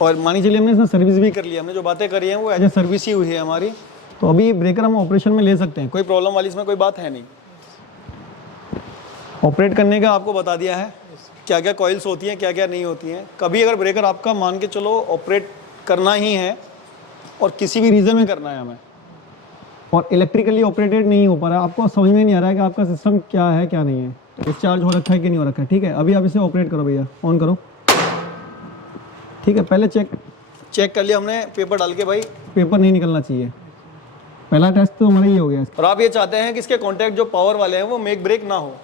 और मानी चलिए हमने इसमें सर्विस भी कर लिया, हमने जो बातें करी हैं वो एज ए सर्विस ही हुई है हमारी, तो अभी ब्रेकर हम ऑपरेशन में ले सकते हैं, कोई प्रॉब्लम वाली इसमें कोई बात है नहीं। ऑपरेट करने का आपको बता दिया है क्या क्या कॉइल्स होती हैं, क्या क्या नहीं होती हैं। कभी अगर ब्रेकर आपका मान के चलो ऑपरेट करना ही है और किसी भी रीज़न में करना है हमें, और इलेक्ट्रिकली ऑपरेटेड नहीं हो पा रहा है, आपको समझ में नहीं आ रहा है कि आपका सिस्टम क्या है क्या नहीं है, डिस्चार्ज हो रखा है कि नहीं हो रखा है, ठीक है, अभी आप इसे ऑपरेट करो भैया, ऑन करो। ठीक है, पहले चेक कर लिया हमने पेपर डाल के, भाई पेपर नहीं निकलना चाहिए, पहला टेस्ट तो हमारा ये हो गया। और आप ये चाहते हैं कि इसके कॉन्टैक्ट जो पावर वाले हैं वो मेक ब्रेक ना हो,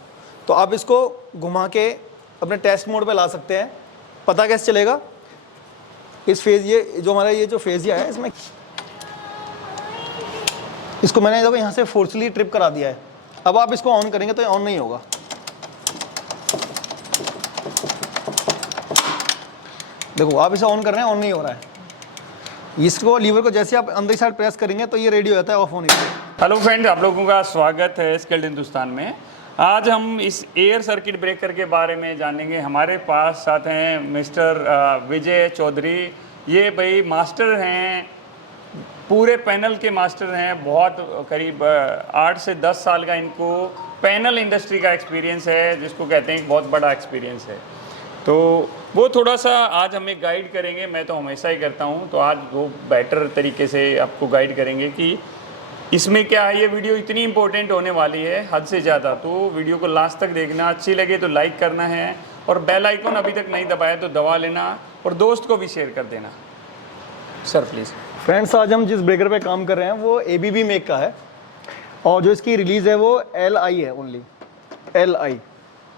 तो आप इसको घुमा के अपने टेस्ट मोड पे ला सकते हैं। पता कैसे चलेगा, इस फेज ये जो हमारा ये जो फेजिया है इसमें, इसको मैंने देखो यहाँ से फोर्सली ट्रिप करा दिया है। अब आप इसको ऑन करेंगे तो ये ऑन नहीं होगा, देखो आप इसे ऑन कर रहे हैं, ऑन नहीं हो रहा है। इसको लीवर को जैसे आप अंदर साइड प्रेस करेंगे तो ये रेडी हो जाता है ऑफ होने के लिए। हेलो फ्रेंड्स, आप लोगों का स्वागत है स्किल्ड हिंदुस्तान में। आज हम इस एयर सर्किट ब्रेकर के बारे में जानेंगे। हमारे पास साथ हैं मिस्टर विजय चौधरी। ये भाई मास्टर हैं, पूरे पैनल के मास्टर हैं। बहुत करीब 8 से 10 साल का इनको पैनल इंडस्ट्री का एक्सपीरियंस है, जिसको कहते हैं बहुत बड़ा एक्सपीरियंस है। तो वो थोड़ा सा आज हमें गाइड करेंगे। मैं तो हमेशा ही करता हूँ, तो आज वो बेटर तरीके से आपको गाइड करेंगे कि इसमें क्या है। ये वीडियो इतनी इंपॉर्टेंट होने वाली है हद से ज़्यादा, तो वीडियो को लास्ट तक देखना। अच्छी लगे तो लाइक करना है, और बेल आइकन अभी तक नहीं दबाया तो दबा लेना, और दोस्त को भी शेयर कर देना। Sir please. फ्रेंड्स, आज हम जिस ब्रेकर पे काम कर रहे हैं वो ABB मेक का है, और जो इसकी रिलीज़ है वो LI है, ओनली LI।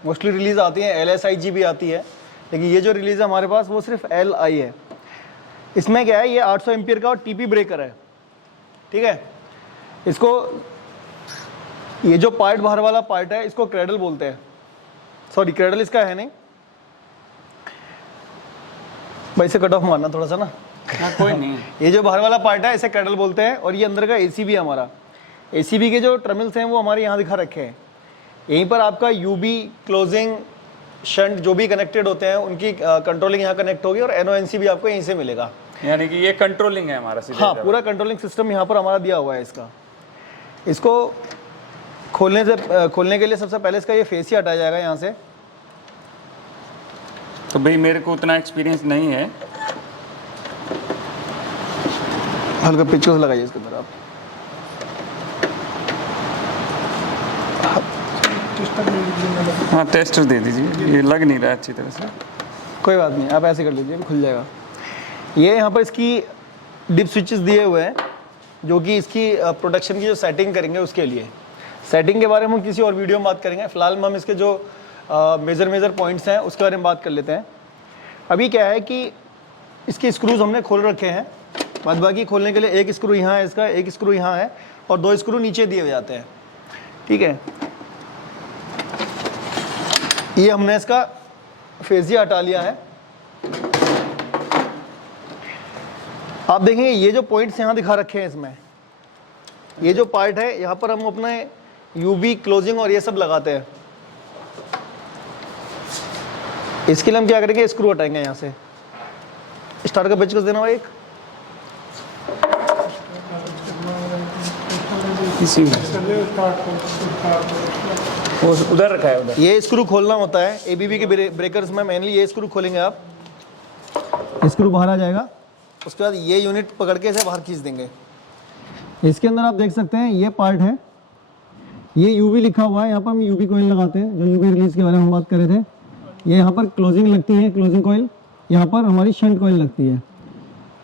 मोस्टली रिलीज़ आती है LSIG भी आती है, लेकिन ये जो रिलीज़ है हमारे पास वो सिर्फ LI है। इसमें क्या है, ये 800 एम्पियर का और TP ब्रेकर है, ठीक है। इसको ये जो पार्ट बाहर वाला पार्ट है इसको क्रेडल बोलते हैं। सॉरी, क्रेडल इसका है नहीं भाई, से कट ऑफ मारना थोड़ा सा ना। कोई नहीं। ये जो बाहर वाला पार्ट है इसे क्रेडल बोलते हैं, और ये अंदर का ACB है हमारा। ACB के जो टर्मिनल्स हैं वो हमारे यहाँ दिखा रखे हैं। यहीं पर आपका UB, क्लोजिंग, शंट जो भी कनेक्टेड होते हैं उनकी कंट्रोलिंग यहाँ कनेक्ट होगी, और NONC भी आपको यहीं से मिलेगा। यानी कि ये कंट्रोलिंग है हमारा सीधे। हाँ, पूरा कंट्रोलिंग सिस्टम यहाँ पर हमारा दिया हुआ है इसका। इसको खोलने के लिए सबसे पहले इसका ये फेस ही हटाया जाएगा यहाँ से। तो भाई मेरे को उतना एक्सपीरियंस नहीं है। हल्का पिचोस लगाइए इसके अंदर आप। हाँ, टेस्टर दे दीजिए, ये लग नहीं रहा अच्छी तरह से। कोई बात नहीं, आप ऐसे कर लीजिए, खुल जाएगा। ये यहाँ पर इसकी डिप स्विचेस दिए हुए हैं, जो कि इसकी प्रोडक्शन की जो सेटिंग करेंगे उसके लिए। सेटिंग के बारे में हम किसी और वीडियो में बात करेंगे। फिलहाल हम इसके जो मेजर पॉइंट्स हैं उसके बारे में बात कर लेते हैं। अभी क्या है कि इसके स्क्रूज हमने खोल रखे हैं, बाद बाकी खोलने के लिए एक स्क्रू यहाँ है इसका, एक स्क्रू यहाँ है, और 2 स्क्रू नीचे दिए हुए जाते हैं, ठीक है। ये हमने इसका फेजिया हटा लिया है। आप देखेंगे ये जो पॉइंट्स यहाँ दिखा रखे हैं इसमें, ये जो पार्ट है यहाँ पर हम अपने UB, क्लोजिंग और ये सब लगाते हैं। इसके लिए हम क्या करेंगे, स्क्रू हटाएंगे यहाँ से। स्टार्ट का पेचकस देना भाई एक। उधर रखा है, उधर। ये स्क्रू खोलना होता है ABB के ब्रेकर्स में, मेनली ये स्क्रू खोलेंगे आप। स्क्रू बाहर आ जाएगा, उसके बाद ये यूनिट पकड़ के इसे बाहर खींच देंगे। इसके अंदर आप देख सकते हैं ये पार्ट है, ये UB लिखा हुआ है, यहाँ पर हम UB कॉइल लगाते हैं, जो UB रिलीज के बारे में हम बात कर रहे थे। ये यहाँ पर क्लोजिंग लगती है, क्लोजिंग कॉइल, यहाँ पर हमारी शंट कॉइल लगती है।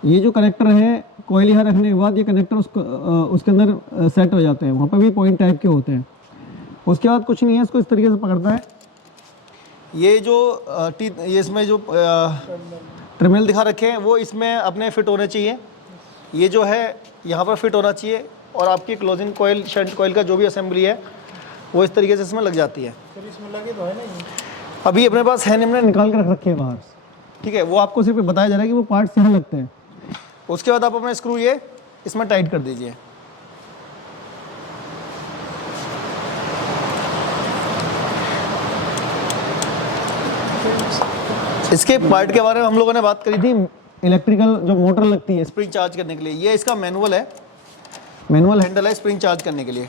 ये जो कनेक्टर है, कॉइल यहाँ रखने के बाद ये कनेक्टर उसके अंदर सेट हो जाते हैं, वहाँ पर भी पॉइंट टाइप के होते हैं। उसके बाद कुछ नहीं है, इसको इस तरीके से पकड़ता है। ये जो ये इसमें जो टर्मिनल दिखा रखे हैं वो इसमें अपने फिट होने चाहिए। ये जो है यहाँ पर फिट होना चाहिए, और आपकी क्लोजिंग कॉइल, शंट कॉइल का जो भी असेंबली है वो इस तरीके से इसमें लग जाती है। इसमें लगे तो है नहीं, अभी अपने पास है, हमने निकाल के रख रखे हैं बाहर, ठीक है। वो आपको सिर्फ बताया जा रहा है कि वो पार्ट्स यहाँ लगते हैं। उसके बाद आप अपना स्क्रू ये इसमें टाइट कर दीजिए। इसके पार्ट के बारे में हम लोगों ने बात करी थी, इलेक्ट्रिकल जो मोटर लगती है स्प्रिंग चार्ज करने के लिए, ये इसका मैनुअल है, मैनुअल हैंडल है स्प्रिंग चार्ज करने के लिए।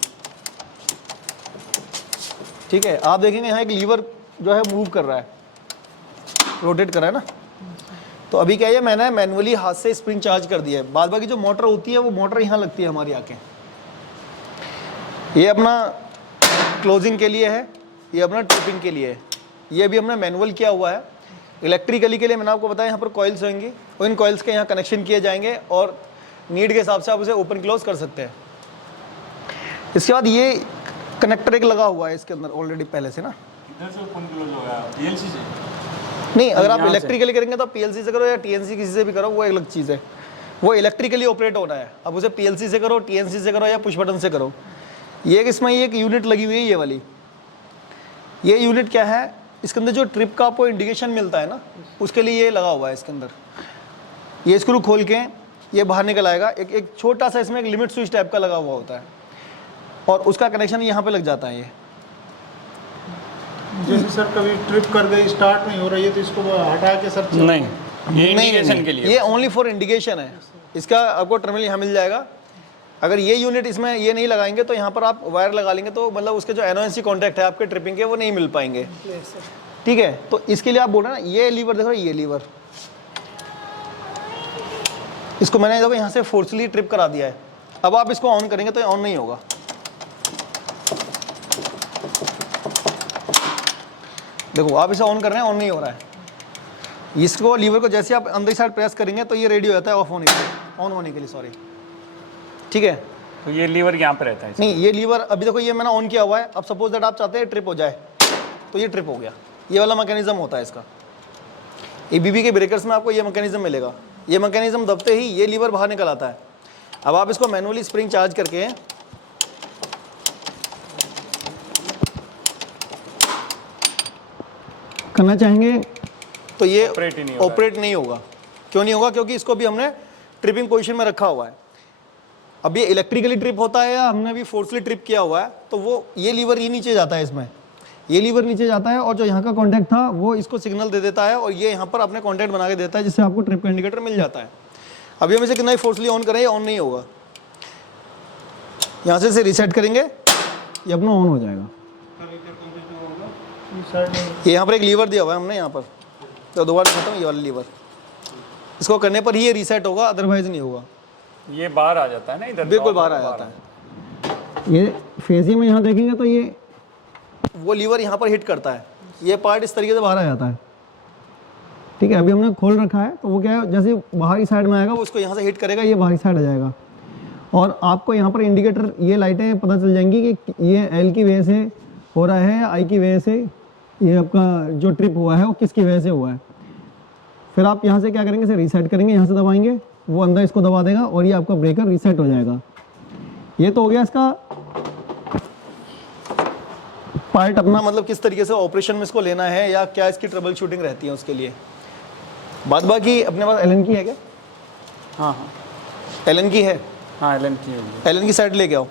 ठीक है, आप देखेंगे यहाँ एक लीवर जो है मूव कर रहा है, रोटेट कर रहा है ना। तो अभी क्या है, मैंने मैनुअली हाथ से स्प्रिंग चार्ज कर दिया है। बाद बाकी जो मोटर होती है वो मोटर यहाँ लगती है हमारी आके। ये अपना क्लोजिंग के लिए है, ये अपना ट्रिपिंग के लिए है। ये भी हमने मैनुअल किया हुआ है। इलेक्ट्रिकली के लिए मैंने आपको बताया यहाँ पर कॉइल्स होंगी, और इन कॉइल्स के यहाँ कनेक्शन किए जाएंगे और नीड के हिसाब से आप उसे ओपन क्लोज कर सकते हैं। इसके बाद ये कनेक्टर एक लगा हुआ है इसके अंदर ऑलरेडी पहले से ना। इधर से ओपन क्लोज हो गया पीएलसी से? नहीं, अगर आप इलेक्ट्रिकली करेंगे तो पीएलसी से करो या टीएनसी किसी से भी करो, वो एक अलग चीज़ है। वो इलेक्ट्रिकली ऑपरेट होना है, अब उसे पीएलसी से करो, टीएनसी से करो या पुश बटन से करो। ये इसमें एक यूनिट लगी हुई है, ये वाली। ये यूनिट क्या है, इसके अंदर जो ट्रिप का आपको इंडिकेशन मिलता है ना, उसके लिए ये लगा हुआ है इसके अंदर। ये स्क्रू खोल के ये बाहर निकल आएगा। एक छोटा सा इसमें एक लिमिट स्विच टाइप का लगा हुआ होता है, और उसका कनेक्शन यहाँ पे लग जाता है। ये जैसे सर कभी ट्रिप कर गई, स्टार्ट नहीं हो रही है, तो इसको हटा के सर नहीं, ये इंडिकेशन के लिए। ये ओनली फॉर इंडिकेशन है। इसका आपको टर्मिनल यहाँ मिल जाएगा। अगर ये यूनिट इसमें ये नहीं लगाएंगे तो यहाँ पर आप वायर लगा लेंगे, तो मतलब उसके जो एनओएनसी कॉन्टैक्ट है आपके ट्रिपिंग के, वो नहीं मिल पाएंगे। ठीक है, तो इसके लिए आप बोल रहे हैं ना, ये लीवर देखो, ये लीवर, इसको मैंने देखो यहाँ से फोर्सली ट्रिप करा दिया है। अब आप इसको ऑन करेंगे तो ये ऑन नहीं होगा। देखो, आप इसे ऑन कर रहे हैं, ऑन नहीं हो रहा है। इसको लीवर को जैसे आप अंदर साइड प्रेस करेंगे तो ये रेडी हो जाता है ऑफ होने के लिए, ऑन होने के लिए, सॉरी। ठीक है, तो ये लीवर यहाँ पे रहता है? नहीं, ये लीवर अभी देखो ये मैंने ऑन किया हुआ है। अब सपोज दैट आप चाहते हैं ट्रिप हो जाए, तो ये ट्रिप हो गया। ये वाला मैकेनिज्म होता है इसका। एबीबी के ब्रेकर्स में आपको ये मैकेनिज्म मिलेगा। ये मैकेनिज्म दबते ही ये लीवर बाहर निकल आता है। अब आप इसको मैनुअली स्प्रिंग चार्ज करके करना चाहेंगे तो ये ऑपरेट नहीं होगा। क्यों नहीं होगा? क्योंकि इसको भी हमने ट्रिपिंग पोजीशन में रखा हुआ है। अब ये इलेक्ट्रिकली ट्रिप होता है या हमने अभी फोर्सली ट्रिप किया हुआ है, तो वो ये लीवर ही नीचे जाता है, इसमें ये लीवर नीचे जाता है, और जो यहाँ का कॉन्टैक्ट था वो इसको सिग्नल दे देता है, और ये यहाँ पर अपने कॉन्टैक्ट बना के देता है, जिससे आपको ट्रिप का इंडिकेटर मिल जाता है। अभी हम इसे कितना ही फोर्सली ऑन करें, ऑन नहीं होगा। यहाँ से इसे रीसेट करेंगे, ये अपना ऑन हो जाएगा। ये यहाँ पर एक लीवर दिया हुआ है हमने यहाँ पर, तो दोबारा दिखाता हूँ, ये वाला लीवर, इसको करने पर ही ये रीसेट होगा, अदरवाइज नहीं होगा। ये बाहर आ जाता है ना इधर? बिल्कुल बाहर आ जाता है। ये फेजी में यहाँ देखेंगे तो ये वो लीवर यहाँ पर हिट करता है, ये पार्ट इस तरीके से बाहर आ जाता है। ठीक है, अभी हमने खोल रखा है, तो वो क्या है, जैसे बाहरी साइड में आएगा वो उसको यहाँ से हिट करेगा, ये बाहरी साइड आ जाएगा। और आपको यहाँ पर इंडिकेटर, ये लाइटें पता चल जाएंगी कि ये एल की वजह से हो रहा है या आई की वजह से, ये आपका जो ट्रिप हुआ है वो किसकी वजह से हुआ है। फिर आप यहाँ से क्या करेंगे, इसे रीसेट करेंगे, यहाँ से दबाएंगे, वो अंदर इसको दबा देगा और ये आपका ब्रेकर रीसेट हो जाएगा। ये तो हो गया इसका पार्ट अपना, मतलब किस तरीके से ऑपरेशन में इसको लेना है या क्या इसकी ट्रबल शूटिंग रहती है उसके लिए। बाद बाकी अपने पास एलन की है क्या? हाँ हाँ, एलन की है। हाँ एलन की होगी। एलन की साइड लेके आओ।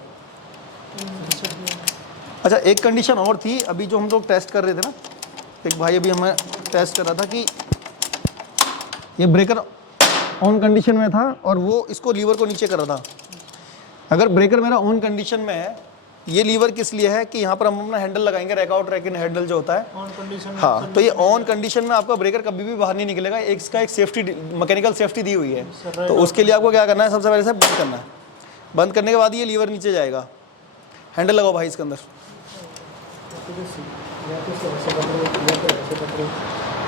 अच्छा, एक कंडीशन और थी अभी जो हम लोग टेस्ट कर रहे थे ना, एक भाई अभी हमें टेस्ट कर रहा था कि ये ब्रेकर ऑन कंडीशन में था और वो इसको लीवर को नीचे कर रहा था। अगर ब्रेकर मेरा ऑन कंडीशन में है, ये लीवर किस लिए है कि यहाँ पर हम अपना हैंडल लगाएंगे, रैक आउट रैक इन हैंडल जो होता है ऑन कंडीशन। हाँ, तो ये ऑन कंडीशन में आपका ब्रेकर कभी भी बाहर नहीं निकलेगा। एक इसका एक सेफ्टी, मैकेनिकल सेफ्टी दी हुई है, तो उसके लिए आपको क्या करना है, सबसे पहले से बंद करना है। बंद करने के बाद ये लीवर नीचे जाएगा। हैंडल लगाओ भाई इसके अंदर।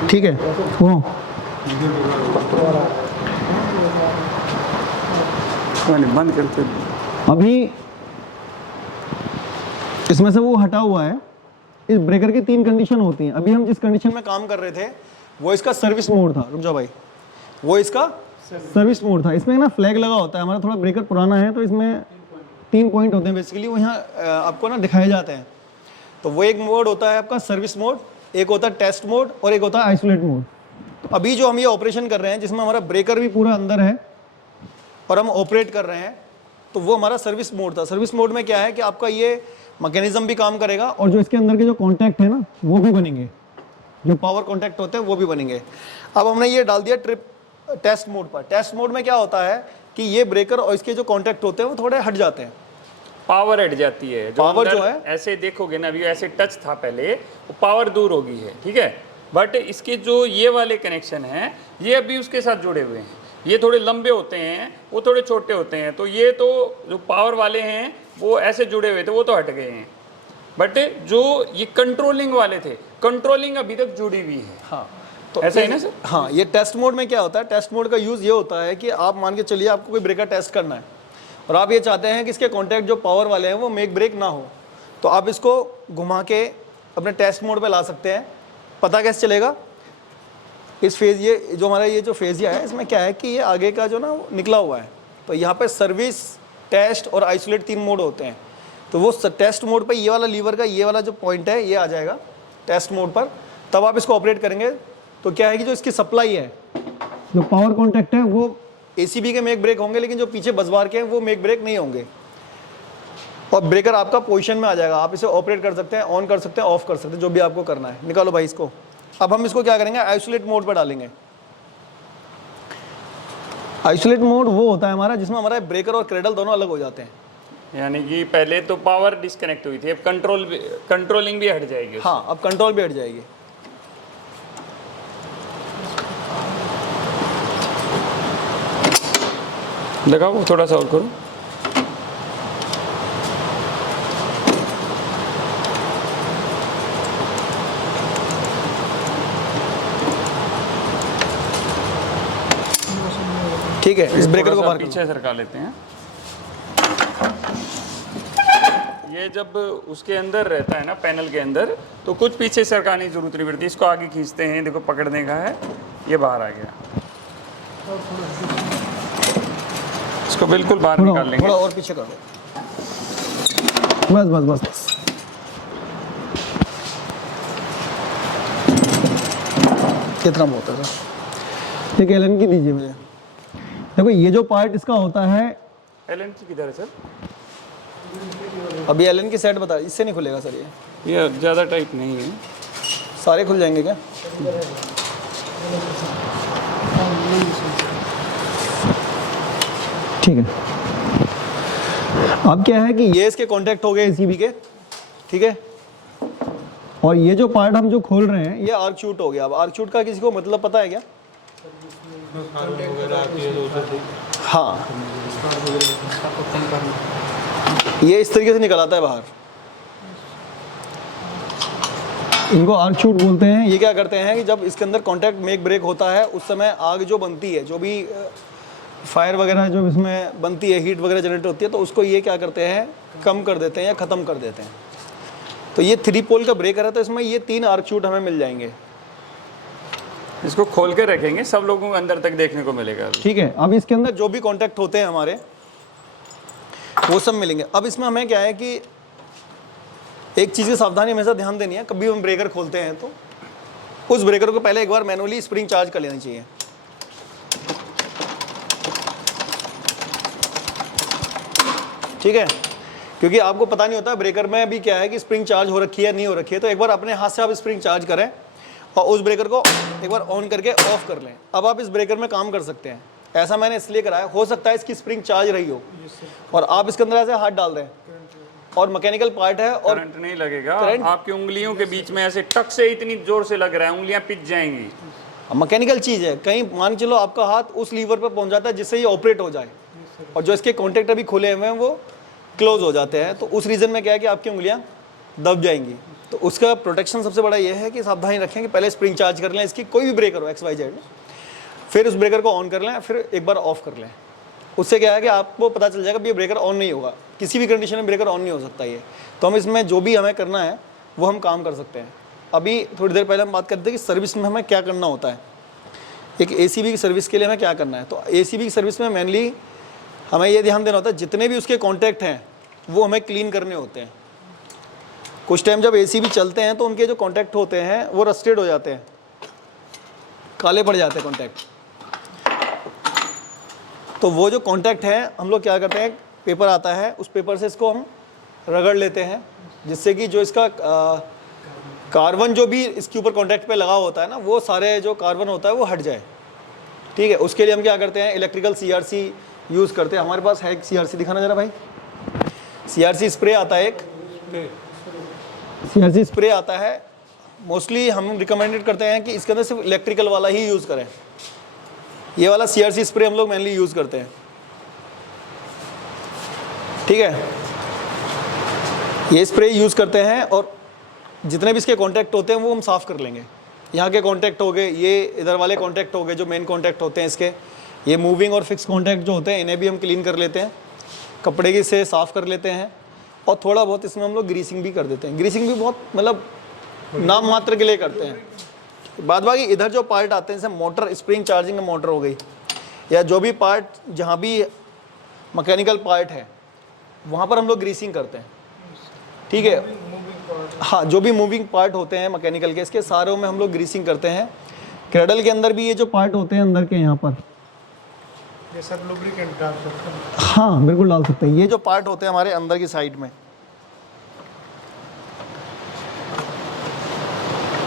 ठीक है, वो बंद करते अभी इसमें से वो हटा हुआ है। इस ब्रेकर की 3 कंडीशन होती हैं। अभी हम जिस कंडीशन में काम कर रहे थे वो इसका सर्विस मोड था। रुक जाओ भाई, वो इसका सर्विस मोड था। इसमें ना फ्लैग लगा होता है। हमारा थोड़ा ब्रेकर पुराना है तो इसमें 3 पॉइंट होते हैं बेसिकली, वो यहाँ आपको ना दिखाए जाते हैं। तो वो एक मोड होता है आपका सर्विस मोड, एक होता है टेस्ट मोड और एक होता है आइसोलेट मोड। तो अभी जो हम ये ऑपरेशन कर रहे हैं जिसमें हमारा ब्रेकर भी पूरा अंदर है और हम ऑपरेट कर रहे हैं, तो वो हमारा सर्विस मोड था। सर्विस मोड में क्या है कि आपका ये मैकेनिज्म भी काम करेगा और जो इसके अंदर के जो कॉन्टैक्ट है ना वो भी बनेंगे, जो पावर कॉन्टैक्ट होते हैं वो भी बनेंगे। अब हमने ये डाल दिया ट्रिप टेस्ट मोड पर। टेस्ट मोड में क्या होता है कि ये ब्रेकर और इसके जो कॉन्टैक्ट होते हैं वो थोड़े हट जाते हैं, पावर हट जाती है। पावर अंदर जो है ऐसे देखोगे ना, अभी ऐसे टच था पहले, वो पावर दूर हो गई है, ठीक है। बट इसके जो ये वाले कनेक्शन हैं ये अभी उसके साथ जुड़े हुए हैं, ये थोड़े लंबे होते हैं, वो थोड़े छोटे होते हैं। तो ये तो जो पावर वाले हैं वो ऐसे जुड़े हुए थे, वो तो हट गए हैं। बट जो ये कंट्रोलिंग वाले थे, कंट्रोलिंग अभी तक जुड़ी हुई है। हाँ, तो ऐसा ही ना सर? हाँ, ये टेस्ट मोड में क्या होता है, टेस्ट मोड का यूज़ ये होता है कि आप मान के चलिए आपको कोई ब्रेकर टेस्ट करना है और आप ये चाहते हैं कि इसके कॉन्टैक्ट जो पावर वाले हैं वो मेक ब्रेक ना हो, तो आप इसको घुमा के अपने टेस्ट मोड पे ला सकते हैं। पता कैसे चलेगा, इस फेज, ये जो हमारा ये जो फेजिया है इसमें क्या है कि ये आगे का जो ना वो निकला हुआ है, तो यहाँ पे सर्विस, टेस्ट और आइसोलेट 3 मोड होते हैं। तो वो टेस्ट मोड पे ये वाला लीवर का ये वाला जो पॉइंट है ये आ जाएगा टेस्ट मोड पर, तब आप इसको ऑपरेट करेंगे। तो क्या है कि जो इसकी सप्लाई है, जो पावर कॉन्टैक्ट है वो एसीबी के मेक ब्रेक होंगे, लेकिन जो पीछे बसबार के हैं वो मेक ब्रेक नहीं होंगे, और ब्रेकर आपका पोजीशन में आ जाएगा। आप इसे ऑपरेट कर सकते हैं, ऑन कर सकते हैं, ऑफ कर सकते हैं, जो भी आपको करना है। निकालो भाई इसको। अब हम इसको क्या करेंगे, आइसोलेट मोड पर डालेंगे। आइसोलेट मोड वो होता है हमारा जिसमें हमारा ब्रेकर और क्रेडल दोनों अलग हो जाते हैं। यानी कि पहले तो पावर डिस्कनेक्ट हुई थी, अब कंट्रोलिंग भी हट जाएगी। हाँ, अब कंट्रोल भी हट जाएगी। दिखाओ थोड़ा सा और करो। ठीक है, इस ब्रेकर को थोड़ा सा बाहर करो। पीछे सरका लेते हैं। ये जब उसके अंदर रहता है ना, पैनल के अंदर, तो कुछ पीछे सरकाने की जरूरत नहीं पड़ती। इसको आगे खींचते हैं, देखो पकड़ने का है, ये बाहर आ गया। इसको बिल्कुल बाहर निकाल लेंगे। थोड़ा और पीछे कर दो, बस बस बस बस। कितना बहुत है सर, एक एलन की दीजिए मुझे। देखो ये जो पार्ट इसका होता है, एलन की किधर है सर? अभी एलन की सेट बता, इससे नहीं खुलेगा सर ये ज़्यादा टाइट नहीं है। सारे खुल जाएंगे क्या? ठीक है। अब क्या है कि ये इसके कांटेक्ट हो गए एसीबी के, ठीक है, और ये जो पार्ट हम जो खोल रहे हैं ये आर्क शूट हो गया। अब आर्क शूट का किसी को मतलब पता है क्या? हाँ, ये इस तरीके से निकल आता है बाहर, इनको आर्क शूट बोलते हैं। ये क्या करते हैं कि जब इसके अंदर कांटेक्ट मेक ब्रेक होता है उस समय आग जो बनती है, जो भी फायर वगैरह जो इसमें बनती है, हीट वगैरह जनरेट होती है, तो उसको ये क्या करते हैं, कम कर देते हैं या ख़त्म कर देते हैं। तो ये 3 पोल का ब्रेकर है, तो इसमें ये 3 आर्क शूट हमें मिल जाएंगे। इसको खोल के रखेंगे, सब लोगों को अंदर तक देखने को मिलेगा। ठीक है, अब इसके अंदर जो भी कांटेक्ट होते हैं हमारे वो सब मिलेंगे। अब इसमें हमें क्या है कि एक चीज़ की सावधानी हमेशा ध्यान देनी है, कभी हम ब्रेकर खोलते हैं तो उस ब्रेकर को पहले एक बार मैनुअली स्प्रिंग चार्ज कर लेनी चाहिए। ठीक है, क्योंकि आपको पता नहीं होता ब्रेकर में अभी क्या है कि स्प्रिंग चार्ज हो रखी है नहीं हो रखी है, तो एक बार अपने हाथ से आप स्प्रिंग चार्ज करें और उस ब्रेकर को एक बार ऑन करके ऑफ कर लें। अब आप इस ब्रेकर में काम कर सकते हैं। ऐसा मैंने इसलिए कराया, हो सकता है इसकी स्प्रिंग चार्ज रही हो और आप इसके अंदर ऐसे हाथ डाल दें और मैकेनिकल पार्ट है और करंट नहीं लगेगा, आपकी उंगलियों के बीच में ऐसे टक से इतनी जोर से लग रहा है, उंगलियां पिच जाएंगी। मैकेनिकल चीज़ है, कहीं मान के चलो आपका हाथ उस लीवर पर पहुंच जाता है जिससे ये ऑपरेट हो जाए और जो इसके कॉन्टेक्ट अभी खुले हुए हैं वो क्लोज हो जाते हैं, तो उस रीज़न में क्या है कि आपकी उंगलियां दब जाएंगी। तो उसका प्रोटेक्शन सबसे बड़ा ये है कि सावधानी रखें कि पहले स्प्रिंग चार्ज कर लें, इसकी कोई भी ब्रेकर हो XYZ, फिर उस ब्रेकर को ऑन कर लें, फिर एक बार ऑफ कर लें। उससे क्या है कि आपको पता चल जाएगा कि ये ब्रेकर ऑन नहीं होगा, किसी भी कंडीशन में ब्रेकर ऑन नहीं हो सकता ये। तो हम इसमें जो भी हमें करना है वो हम काम कर सकते हैं। अभी थोड़ी देर पहले हम बात करते हैं कि सर्विस में हमें क्या करना होता है, एक ACB की सर्विस के लिए हमें क्या करना है। तो ACB की सर्विस में मेनली हमें ये ध्यान देना होता है जितने भी उसके कॉन्टैक्ट हैं वो हमें क्लीन करने होते हैं। कुछ टाइम जब ACB चलते हैं तो उनके जो कॉन्टैक्ट होते हैं वो रस्टेड हो जाते हैं, काले पड़ जाते हैं कॉन्टैक्ट। तो वो जो कॉन्टैक्ट है हम लोग क्या करते हैं, पेपर आता है, उस पेपर से इसको हम रगड़ लेते हैं जिससे कि जो इसका कार्बन जो भी इसके ऊपर कॉन्टैक्ट पे लगा होता है ना, वो सारे जो कार्बन होता है वो हट जाए। ठीक है, उसके लिए हम क्या करते हैं, इलेक्ट्रिकल CRC यूज़ करते हैं। हमारे पास है एक CRC, दिखाना जरा भाई। CRC स्प्रे आता है, एक CRC स्प्रे आता है। मोस्टली हम रिकमेंडेड करते हैं कि इसके अंदर सिर्फ इलेक्ट्रिकल वाला ही यूज़ करें। ये वाला CRC स्प्रे हम लोग मेनली यूज़ करते हैं, ठीक है। ये स्प्रे यूज़ करते हैं और जितने भी इसके कॉन्टैक्ट होते हैं वो हम साफ़ कर लेंगे। यहाँ के कॉन्टैक्ट हो गए, ये इधर वाले कॉन्टैक्ट हो गए जो मेन कॉन्टैक्ट होते हैं इसके, ये मूविंग और फिक्स कॉन्टैक्ट जो होते हैं इन्हें भी हम क्लीन कर लेते हैं, कपड़े की से साफ़ कर लेते हैं। और थोड़ा बहुत इसमें हम लोग ग्रीसिंग भी कर देते हैं। ग्रीसिंग भी बहुत मतलब नाम मात्र के लिए करते हैं। बाद बाकी इधर जो पार्ट आते हैं, जैसे मोटर, स्प्रिंग चार्जिंग मोटर हो गई, या जो भी पार्ट जहाँ भी मैकेनिकल पार्ट है वहाँ पर हम लोग ग्रीसिंग करते हैं, ठीक है। हाँ, जो भी मूविंग पार्ट होते हैं मैकेनिकल के, इसके सारों में हम लोग ग्रीसिंग करते हैं। क्रेडल के अंदर भी ये जो पार्ट होते हैं अंदर के, यहाँ पर ये सब लुब्रिकेंट डाल सकते हैं। हाँ बिल्कुल डाल सकते हैं। ये जो पार्ट होते हैं हमारे अंदर की साइड में,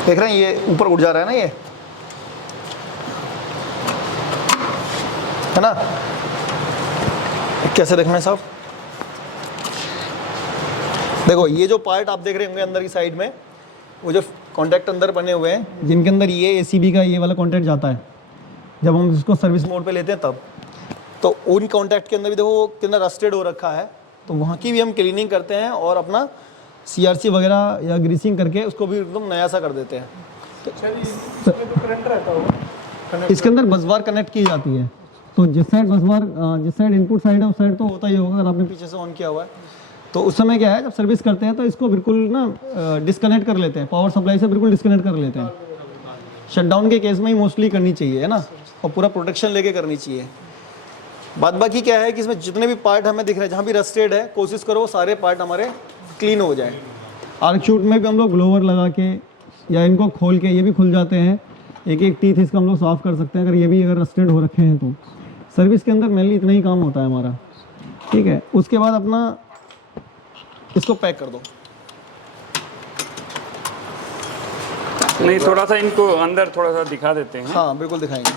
देख रहे हैं ये ऊपर उड़ जा रहा है ना, ये है ना। कैसे देखना है साहब, देखो ये जो पार्ट आप देख रहे होंगे अंदर की साइड में, वो जो कॉन्टैक्ट अंदर बने हुए हैं, जिनके अंदर ये ACB का ये वाला कॉन्टैक्ट जाता है जब हम इसको सर्विस मोड पे लेते हैं तब, तो उन कॉन्टैक्ट के अंदर भी देखो वो कितना रस्टेड हो रखा है, तो वहाँ की भी हम क्लीनिंग करते हैं और अपना CRC वगैरह या ग्रीसिंग करके उसको भी एकदम नया सा कर देते हैं। तो करंट रहता होगा, इसके अंदर बसबार कनेक्ट की जाती है, तो जिस साइड बसबार, जिस साइड इनपुट साइड है उस साइड तो होता ही होगा। अगर आपने पीछे से ऑन किया हुआ है तो उस समय क्या है, जब सर्विस करते हैं तो इसको बिल्कुल ना डिस्कनेक्ट कर लेते हैं, पावर सप्लाई से बिल्कुल डिस्कनेक्ट कर लेते हैं। शटडाउन के केस में ही मोस्टली करनी चाहिए, है ना, और पूरा प्रोटेक्शन लेके करनी चाहिए। बाद बाकी क्या है कि इसमें जितने भी पार्ट हमें दिख रहे हैं, जहाँ भी रस्टेड है, कोशिश करो सारे पार्ट हमारे क्लीन हो जाए। आर्क शूट में भी हम लोग ग्लोवर लगा के या इनको खोल के, ये भी खुल जाते हैं, एक एक टीथ इसका हम लोग साफ़ कर सकते हैं अगर ये भी अगर रस्टेड हो रखे हैं तो। सर्विस के अंदर मेनली इतना ही काम होता है हमारा, ठीक है। उसके बाद अपना इसको पैक कर दो। नहीं, थोड़ा सा इनको अंदर थोड़ा सा दिखा देते हैं। हाँ बिल्कुल दिखाएंगे।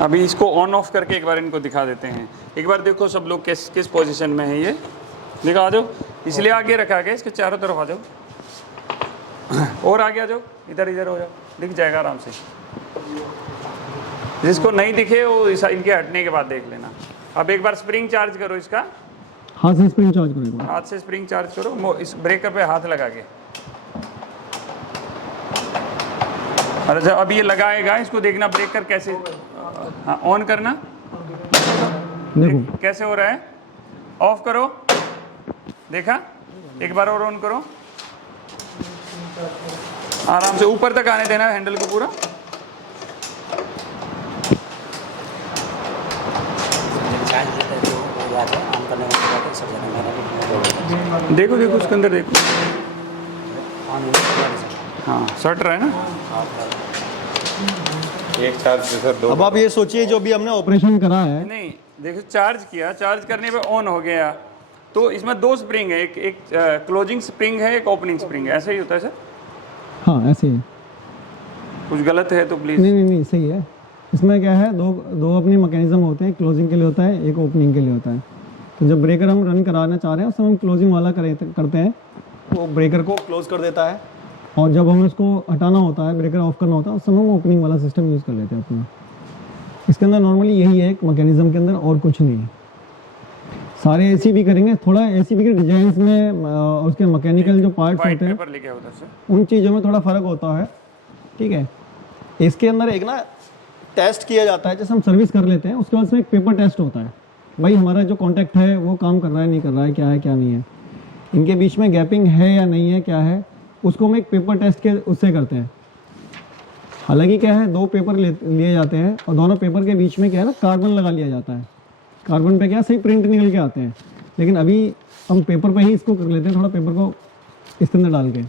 अभी इसको ऑन ऑफ करके एक बार इनको दिखा देते हैं। एक बार देखो सब लोग किस किस पोजीशन में है, ये दिखा दो। इसलिए आगे रखा गया, इसके चारों तरफ आ जाओ और आगे आ जाओ, इधर इधर हो जाओ, दिख जाएगा आराम से। जिसको नहीं दिखे वो इनके हटने के बाद देख लेना। अब एक बार स्प्रिंग चार्ज करो इसका, हाथ से स्प्रिंग चार्ज करो, हाथ से स्प्रिंग चार्ज करो, इस ब्रेकर पे हाथ लगा के। और जब अब ये लगाएगा, इसको देखना ब्रेकर कैसे, हाँ ऑन करना, देखो कैसे हो रहा है, ऑफ करो, देखा, एक बार और ऑन करो, आराम से ऊपर तक आने देना हैंडल को पूरा। देखो देखो उसके अंदर देखो, हाँ सट रहा है ना। एक चार्ज से सर दो। अब आप ये सोचिए जो भी हमने ऑपरेशन करा है, नहीं देखो, चार्ज किया, चार्ज करने पे ऑन हो गया, तो इसमें दो स्प्रिंग है, एक क्लोजिंग स्प्रिंग है, एक ओपनिंग स्प्रिंग है, ऐसा ही होता है सर? हाँ ऐसे ही। कुछ गलत है तो प्लीज़। नहीं सही है। इसमें क्या है, दो अपनी मैकेनिज्म होते हैं, क्लोजिंग के लिए होता है, एक ओपनिंग के लिए होता है। तो जब ब्रेकर हम रन कराना चाह रहे हैं उस समय हम क्लोजिंग वाला करते हैं, वो ब्रेकर को क्लोज कर देता है, और जब हमें उसको हटाना होता है, ब्रेकर ऑफ करना होता है, उस समय हम ओपनिंग वाला सिस्टम यूज़ कर लेते हैं अपना। इसके अंदर नॉर्मली यही है एक मैकेनिज्म के अंदर, और कुछ नहीं है। सारे ACB करेंगे, थोड़ा ACB के डिजाइन में उसके मैकेनिकल जो पार्ट्स होते हैं पेपर लेके होता है सर, उन चीज़ों में थोड़ा फ़र्क होता है, ठीक है। इसके अंदर एक ना टेस्ट किया जाता है, जैसे हम सर्विस कर लेते हैं उसके बाद इसमें एक पेपर टेस्ट होता है, भाई हमारा जो कॉन्टैक्ट है वो काम कर रहा है नहीं कर रहा है, क्या है क्या नहीं है, इनके बीच में गैपिंग है या नहीं है, क्या है, उसको हम एक पेपर टेस्ट के उससे करते हैं। हालांकि क्या है, दो पेपर लिए जाते हैं और दोनों पेपर के बीच में क्या है ना, कार्बन लगा लिया जाता है। कार्बन पे क्या सही प्रिंट निकल के आते हैं, लेकिन अभी हम पेपर पे ही इसको कर लेते हैं, थोड़ा पेपर को इसके अंदर डाल के।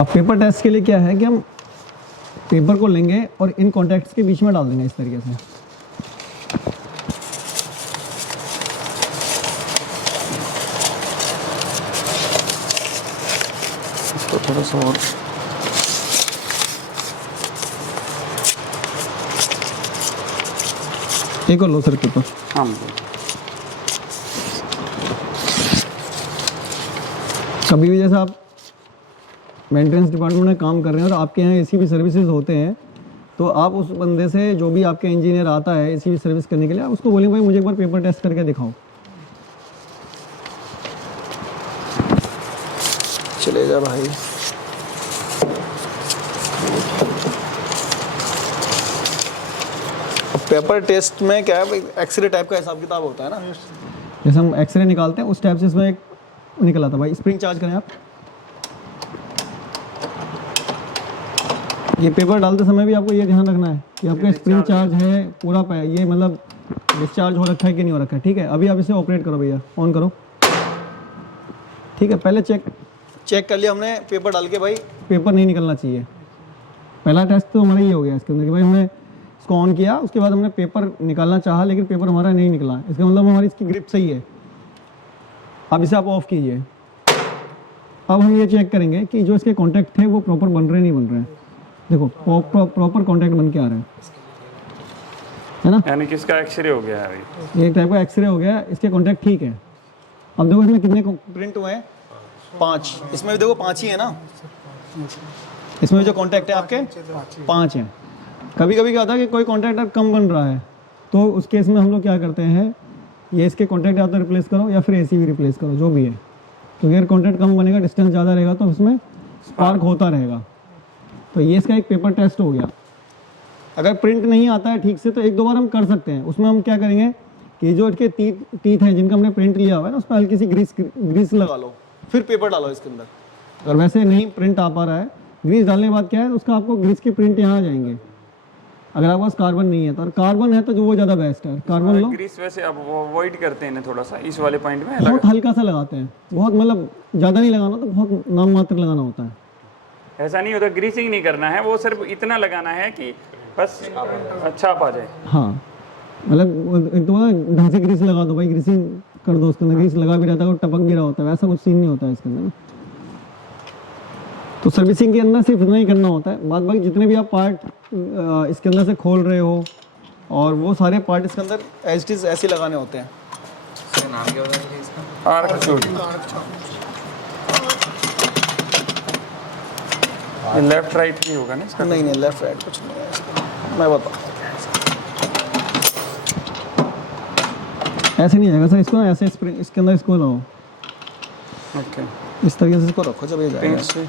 अब पेपर टेस्ट के लिए क्या है कि हम पेपर को लेंगे और इन कॉन्टैक्ट्स के बीच में डाल देंगे इस तरीके से। तो थोड़ा सा और एक और लो सर के ऊपर। हाँ कभी भी जैसा आप मेंटेनेंस डिपार्टमेंट में काम कर रहे हैं और आपके यहाँ एसी भी सर्विसेज होते हैं, तो आप उस बंदे से, जो भी आपके इंजीनियर आता है एसी भी सर्विस करने के लिए, आप उसको बोलेंगे भाई मुझे एक बार पेपर टेस्ट करके दिखाओ। चलेगा भाई। पेपर टेस्ट में क्या है, एक्सरे टाइप का हिसाब किताब होता है ना, जैसे हम एक्सरे निकालते हैं उस टाइप से इसमें एक निकला था। भाई स्प्रिंग चार्ज करें आप। ये पेपर डालते समय भी आपको ये ध्यान रखना है कि आपका स्प्रिंग चार्ज है पूरा, ये मतलब डिस्चार्ज हो रखा है कि नहीं हो रखा है। ठीक है, अभी आप इसे ऑपरेट करो भैया, ऑन करो। ठीक है, पहले चेक कर लिया हमने पेपर डाल के, भाई पेपर नहीं निकलना चाहिए। पहला टेस्ट तो हमारा ये हो गया इसके अंदर कि भाई हमने इसको ऑन किया, उसके बाद हमने पेपर निकालना चाहा लेकिन पेपर हमारा नहीं निकला। इसका मतलब हमारी इसकी ग्रिप सही है। अब इसे आप ऑफ कीजिए। अब हम ये चेक करेंगे कि जो इसके कॉन्टैक्ट थे वो प्रॉपर बन रहे नहीं बन रहे हैं। देखो प्रॉपर कॉन्टैक्ट बन के आ रहे है ना, यानी कि इसका एक्सरे हो गया है अभी। ये एक टाइप का एक्सरे हो गया, इसके कॉन्टैक्ट ठीक है। अब देखो इसमें कितने प्रिंट हुए हैं, 5। इसमें भी देखो 5 ही है ना, इसमें जो कॉन्टैक्ट है आपके 5 हैं। कभी कभी क्या होता है कि कोई कॉन्टैक्टर कम बन रहा है, तो उस केस में हम लोग क्या करते हैं, ये इसके कॉन्टैक्ट या तो रिप्लेस करो या फिर एसी भी रिप्लेस करो, जो भी है। तो अगर कॉन्टैक्ट कम बनेगा, डिस्टेंस ज़्यादा रहेगा, तो उसमें स्पार्क होता रहेगा। तो ये इसका एक पेपर टेस्ट हो गया। अगर प्रिंट नहीं आता है ठीक से तो 1-2 बार हम कर सकते हैं। उसमें हम क्या करेंगे कि जो इसके टीथ हैं जिनका हमने प्रिंट लिया हुआ है ना, उसमें हल्की सी ग्रीस लगा लो, फिर पेपर डालो इसके अंदर। अगर वैसे नहीं प्रिंट आ पा रहा है, ग्रीस डालने के बाद क्या है, उसका आपको ग्रीस के प्रिंट यहाँ आ जाएंगे। अगर आपके पास कार्बन नहीं है तो, और कार्बन है तो जो वो ज़्यादा बेस्ट है, कार्बन लो। ग्रीस वैसे अब अवॉइड करते हैं थोड़ा सा इस वाले पॉइंट में, बहुत हल्का सा लगाते हैं, बहुत मतलब ज़्यादा नहीं लगाना, तो बहुत नाम मात्र लगाना होता है। ऐसा नहीं होता, ग्रीसिंग नहीं करना है, वो सिर्फ इतना लगाना है कि बस अच्छा आ जाए। हाँ, मतलब एक तो ढंग से ग्रीस लगा दो भाई, ग्रीसिंग कर दो उसके अंदर। ग्रीस लगा भी रहता है और टपक भी रहा होता है, वैसा कुछ सीन नहीं होता है इसके अंदर ना। तो सर्विसिंग के अंदर सिर्फ इतना ही करना होता है। बाद बाकी जितने भी आप पार्ट इसके अंदर से खोल रहे हो, और वो सारे पार्ट इसके अंदर एज इट इज ऐसे लगाने होते हैं। नाम क्या होता है इसका? ये लेफ्ट राइट भी होगा ना इसका? नहीं, लेफ्ट राइट कुछ नहीं है इसका, मैं बताऊँ। ऐसे नहीं जाएगा सर, इसको ना ऐसे स्प्रिंग इसके अंदर इसको लाओ, ओके, इस तरीके से इसको रखो, जब ये जाएगा। से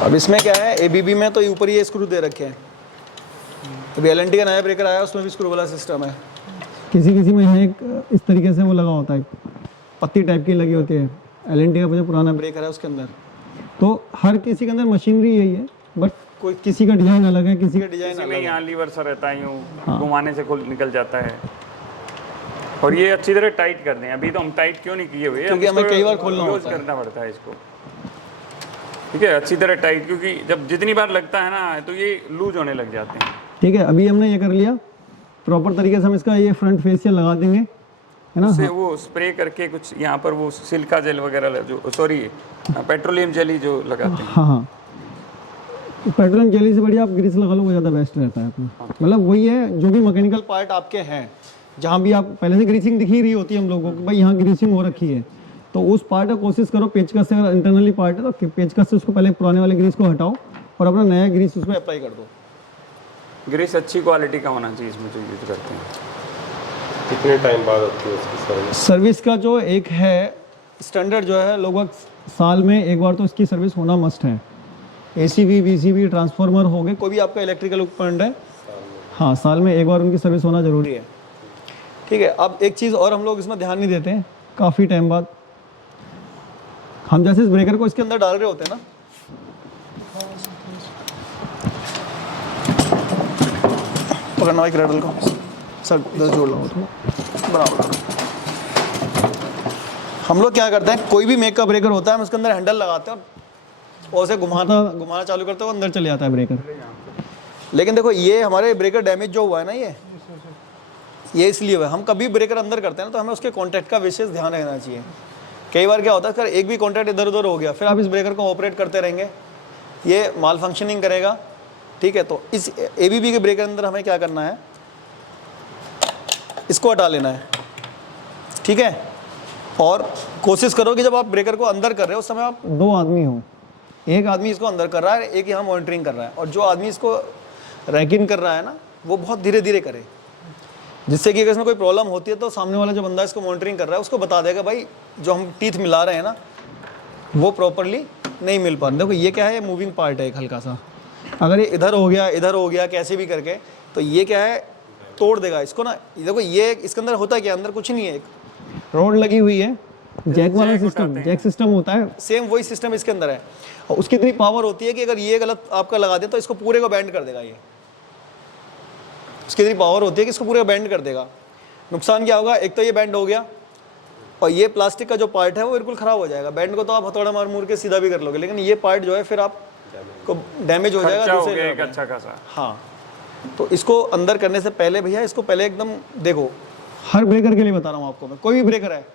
अब इसमें क्या है, एबीबी में तो ऊपर ये स्क्रू दे रखे हैं। अभी एलएनटी का नया ब्रेकर आया, उसमें भी स्क्रू वाला सिस्टम है। किसी में यहाँ एक इस तरीके से वो लगा होता है, पत्ती टाइप की लगी होती है। एलएनटी का जो पुराना ब्रेकर है उसके अंदर, तो हर किसी के अंदर मशीनरी यही है, बट कोई किसी का डिजाइन अलग है, किसी का डिजाइन अलग है। यहाँ लीवर सा रहता है, यूँ घुमाने से खुल निकल जाता है। और ये अच्छी तरह टाइट कर दें। अभी तो हम टाइट क्यों नहीं किए हुए, क्योंकि हमें कई बार खोलना होता है, करना पड़ता है इसको। ठीक है, अच्छी तरह टाइट, क्योंकि जब जितनी बार लगता है ना तो ये लूज होने लग जाते हैं। ठीक है, अभी हमने ये कर लिया प्रॉपर तरीके से। हम इसका ये फ्रंट फेसियल लगा देंगे, है ना। उससे वो स्प्रे करके कुछ यहाँ पर वो सिल्का जेल वगैरह जो, सॉरी पेट्रोलियम जेली जो लगाते हैं। हाँ, पेट्रोलियम जेली से बढ़िया आप ग्रीस लगा लो, वो ज़्यादा बेस्ट रहता है अपना। मतलब वही है, जो भी मैकेनिकल पार्ट आपके हैं, जहाँ भी आप पहले से ग्रीसिंग दिख ही रही होती है हम लोगों को, भाई यहाँ ग्रीसिंग हो रखी है, तो उस पार्ट का कोशिश करो पेचकस से। अगर इंटरनली पार्ट है तो पेचकस से उसको पहले पुराने वाले ग्रीस को हटाओ और अपना नया ग्रीस उसमें अप्लाई कर दो। ग्रीस अच्छी क्वालिटी का होना चाहिए इसमें जो यूज करते हैं। कितने टाइम बाद होती है उसकी सर्विस? सर्विस का जो एक है स्टैंडर्ड जो है, लगभग साल में एक बार तो इसकी सर्विस होना मस्ट है। एसीबी, बीसीबी, ट्रांसफार्मर हो गए, कोई भी आपका इलेक्ट्रिकल उपकरण है, हाँ, साल में एक बार उनकी सर्विस होना ज़रूरी है। ठीक है, अब एक चीज़ और हम लोग इसमें ध्यान नहीं देते हैं, काफ़ी टाइम बाद हम जैसे इस ब्रेकर को इसके अंदर डाल रहे होते हैं ना, पकड़ना एक रेडल को सर, इधर जोड़ लो बराबर। हम लोग क्या करते हैं, कोई भी मेक का ब्रेकर होता है, हम उसके अंदर हैंडल लगाते हैं और उसे घुमाना चालू करते हैं, वो अंदर चले जाता है ब्रेकर। लेकिन देखो ये हमारे ब्रेकर डैमेज जो हुआ है ना, ये इसलिए हुआ है। हम कभी ब्रेकर अंदर करते हैं ना तो हमें उसके कॉन्टैक्ट का विशेष ध्यान रखना चाहिए। कई बार क्या होता है, अगर एक भी कॉन्टैक्ट इधर उधर हो गया फिर आप इस ब्रेकर को ऑपरेट करते रहेंगे, ये माल फंक्शनिंग करेगा। ठीक है, तो इस ABB के ब्रेकर अंदर हमें क्या करना है, इसको हटा लेना है। ठीक है, और कोशिश करो कि जब आप ब्रेकर को अंदर कर रहे हो उस समय आप 2 आदमी हो, एक आदमी इसको अंदर कर रहा है, एक यहाँ मॉनिटरिंग कर रहा है, और जो आदमी इसको रैक इन कर रहा है ना वो बहुत धीरे धीरे करे, जिससे कि अगर इसमें कोई प्रॉब्लम होती है तो सामने वाला जो बंदा इसको मॉनिटरिंग कर रहा है उसको बता देगा भाई जो हम टीथ मिला रहे हैं ना वो प्रॉपरली नहीं मिल पा रहे। देखो ये क्या है, ये मूविंग पार्ट है एक हल्का सा, अगर ये इधर हो गया कैसे भी करके तो ये क्या है, तोड़ देगा इसको ना। देखो ये इसके अंदर होता है क्या, अंदर कुछ नहीं है, एक रोड लगी हुई है, जैक वाला सिस्टम, जैक सिस्टम होता है, सेम वही सिस्टम इसके अंदर है। और उसकी इतनी पावर होती है कि अगर ये गलत आपका लगा दे तो इसको पूरे को बैंड कर देगा। ये उसकी इतनी पावर होती है कि इसको पूरे को बैंड कर देगा। नुकसान क्या होगा, एक तो ये बैंड हो गया और ये प्लास्टिक का जो पार्ट है वो बिल्कुल ख़राब हो जाएगा। बैंड को तो आप हथौड़ा मार मूर के सीधा भी कर लोगे, लेकिन ये पार्ट जो है फिर आपको डैमेज हो जाएगा दूसरे एक अच्छा खासा। हाँ, तो इसको अंदर करने से पहले भैया इसको पहले एकदम देखो, हर ब्रेकर के लिए बता रहा हूँ आपको मैं, कोई भी ब्रेकर है,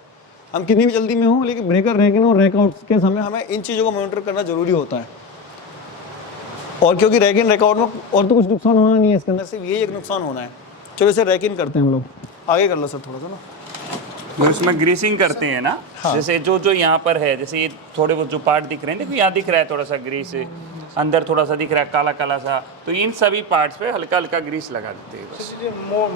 हम कितनी भी जल्दी में हो लेकिन ब्रेकर रैक इन और रैक आउट के समय हमें इन चीज़ों को मॉनिटर करना जरूरी होता है। और क्योंकि रैक इन रैक आउट में और तो कुछ नुकसान होना नहीं है, इसके अंदर सिर्फ यही एक नुकसान होना है। चलो इसे रैक इन करते हैं हम लोग, आगे कर लो सर थोड़ा सा ना। तो इसमें ग्रीसिंग करते हैं ना। हाँ। जैसे जो यहाँ पर है, जैसे ये थोड़े बहुत जो पार्ट दिख रहे हैं, देखो यहाँ दिख रहा है थोड़ा सा ग्रीस, अंदर थोड़ा सा दिख रहा है काला काला सा, तो इन सभी पार्ट्स पे हल्का हल्का ग्रीस लगा देते हैं बस।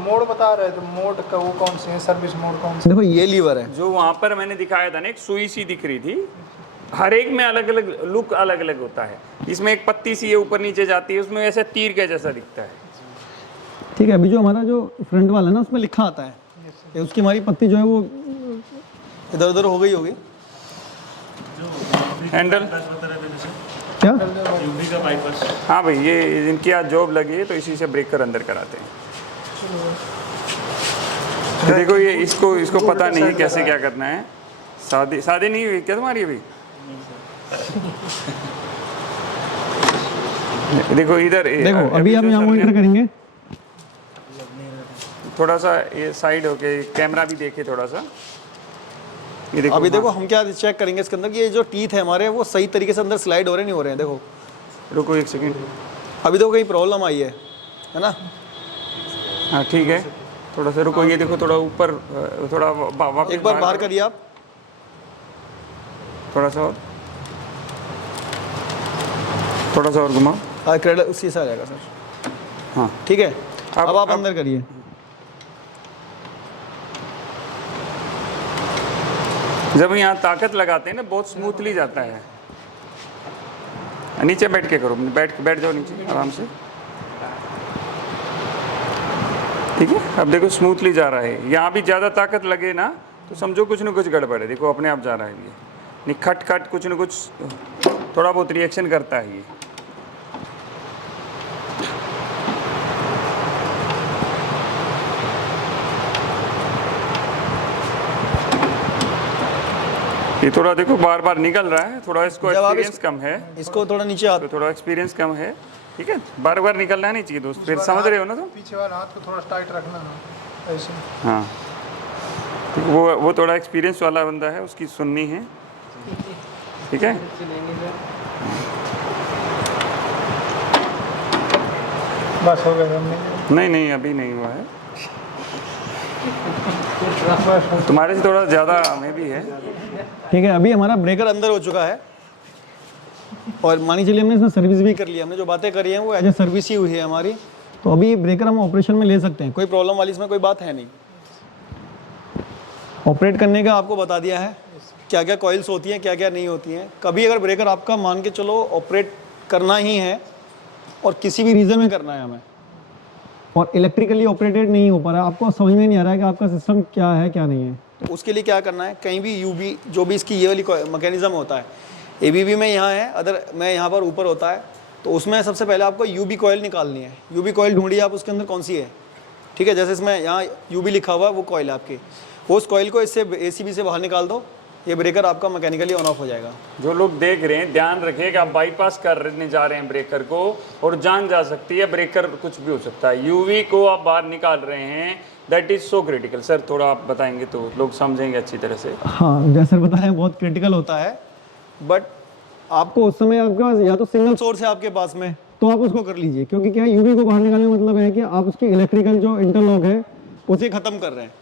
मोड बता रहे थे, मोड का वो कौन से है, सर्विस मोड कौन से? देखो ये लीवर है, जो वहाँ पर मैंने दिखाया था ना, एक सुई सी दिख रही थी, हर एक में अलग अलग लुक अलग अलग होता है। इसमें एक पत्ती सी है ऊपर नीचे जाती है, उसमें ऐसे तीर के जैसा दिखता है। ठीक है। अभी जो हमारा जो फ्रंट वाला है ना उसमें लिखा आता है, ये उसकी हमारी पत्ती जो है वो इधर उधर हो गई होगी। हैंडल क्या, हाँ भाई, ये इनकी आज जॉब लगी है तो इसी से ब्रेकर अंदर कराते हैं। तो देखो ये इसको पता नहीं है कैसे क्या करना है। शादी नहीं हुई क्या तुम्हारी अभी? देखो इधर देखो अभी हम यहाँ मॉनिटर करेंगे, थोड़ा सा ये साइड होके कैमरा भी देखे थोड़ा सा। ये देखो, अभी देखो हम क्या चेक करेंगे इसके अंदर कि ये जो टीथ है हमारे वो सही तरीके से अंदर स्लाइड हो रहे नहीं हो रहे हैं। देखो रुको एक सेकंड, अभी देखो कहीं प्रॉब्लम आई है ना। हाँ ठीक है, थोड़ा सा रुको, ये देखो थोड़ा ऊपर, थोड़ा वापस एक बार बाहर करिए आप, थोड़ा सा और घुमाओ। हाँ क्रेडल उसी से आ जाएगा सर। हाँ ठीक है, अब आप अंदर करिए। जब यहाँ ताकत लगाते हैं ना बहुत स्मूथली जाता है। नीचे बैठ के करो, बैठ जाओ नीचे आराम से। ठीक है, अब देखो स्मूथली जा रहा है। यहाँ भी ज़्यादा ताकत लगे ना तो समझो कुछ न कुछ गड़बड़ है। देखो अपने आप जा रहा है ये, नहीं खट खट कुछ न कुछ थोड़ा बहुत रिएक्शन करता है ये। ये थोड़ा देखो बार बार निकल रहा है, थोड़ा इसको एक्सपीरियंस कम है, इसको थोड़ा नीचे हाथ, तो थोड़ा एक्सपीरियंस कम है। ठीक है, बार बार निकलना नहीं चाहिए दोस्त, फिर समझ रहे हो ना तुम। पीछे वाला हाथ को थोड़ा टाइट रखना है ऐसे। हाँ, वो थोड़ा एक्सपीरियंस वाला बंदा है, उसकी सुननी है। ठीक है, बस हो गया नहीं अभी नहीं हुआ है, तुम्हारे से थोड़ा ज़्यादा हमें भी है। ठीक है। अभी हमारा ब्रेकर अंदर हो चुका है और मानी चलिए हमने इसमें सर्विस भी कर लिया। हमने जो बातें करी हैं वो एज ए सर्विस ही हुई है हमारी, तो अभी ब्रेकर हम ऑपरेशन में ले सकते हैं, कोई प्रॉब्लम वाली इसमें कोई बात है नहीं। ऑपरेट करने का आपको बता दिया है क्या क्या कॉइल्स होती हैं, क्या क्या नहीं होती हैं। कभी अगर ब्रेकर आपका मान के चलो ऑपरेट करना ही है और किसी भी रीज़न में करना है हमें, और इलेक्ट्रिकली ऑपरेटेड नहीं हो पा रहा है, आपको समझ में नहीं आ रहा है कि आपका सिस्टम क्या है क्या नहीं है, तो उसके लिए क्या करना है, कहीं भी यूबी जो भी इसकी ये वाली मैकेनिज्म होता है, एबीबी में यहाँ है, अदर में यहाँ पर ऊपर होता है, तो उसमें सबसे पहले आपको यूबी कॉइल निकालनी है। यूबी कॉइल ढूंढिए आप उसके अंदर कौन सी है। ठीक है, जैसे इसमें यहाँ यूबी लिखा हुआ है वो कॉइल आपकी, वो उस कॉइल को इससे एसीबी से बाहर निकाल दो, ये ब्रेकर आपका मैकेनिकली ऑन ऑफ हो जाएगा। जो लोग देख रहे हैं ध्यान रखिए कि आप बाईपास करने जा रहे हैं ब्रेकर को, और जान जा सकती है, ब्रेकर कुछ भी हो सकता है। यूवी को आप बाहर निकाल रहे हैं, that is so critical. Sir थोड़ा आप बताएंगे तो लोग समझेंगे अच्छी तरह से। हाँ, जैसे सर बताया बहुत क्रिटिकल होता है, बट आपको उस समय आपके पास या तो सिंगल सोर्स है आपके पास में तो आप उसको कर लीजिए, क्योंकि क्या यूवी को बाहर निकालने का मतलब है कि आप उसकी इलेक्ट्रिकल जो इंटरलॉक है उसे खत्म कर रहे हैं।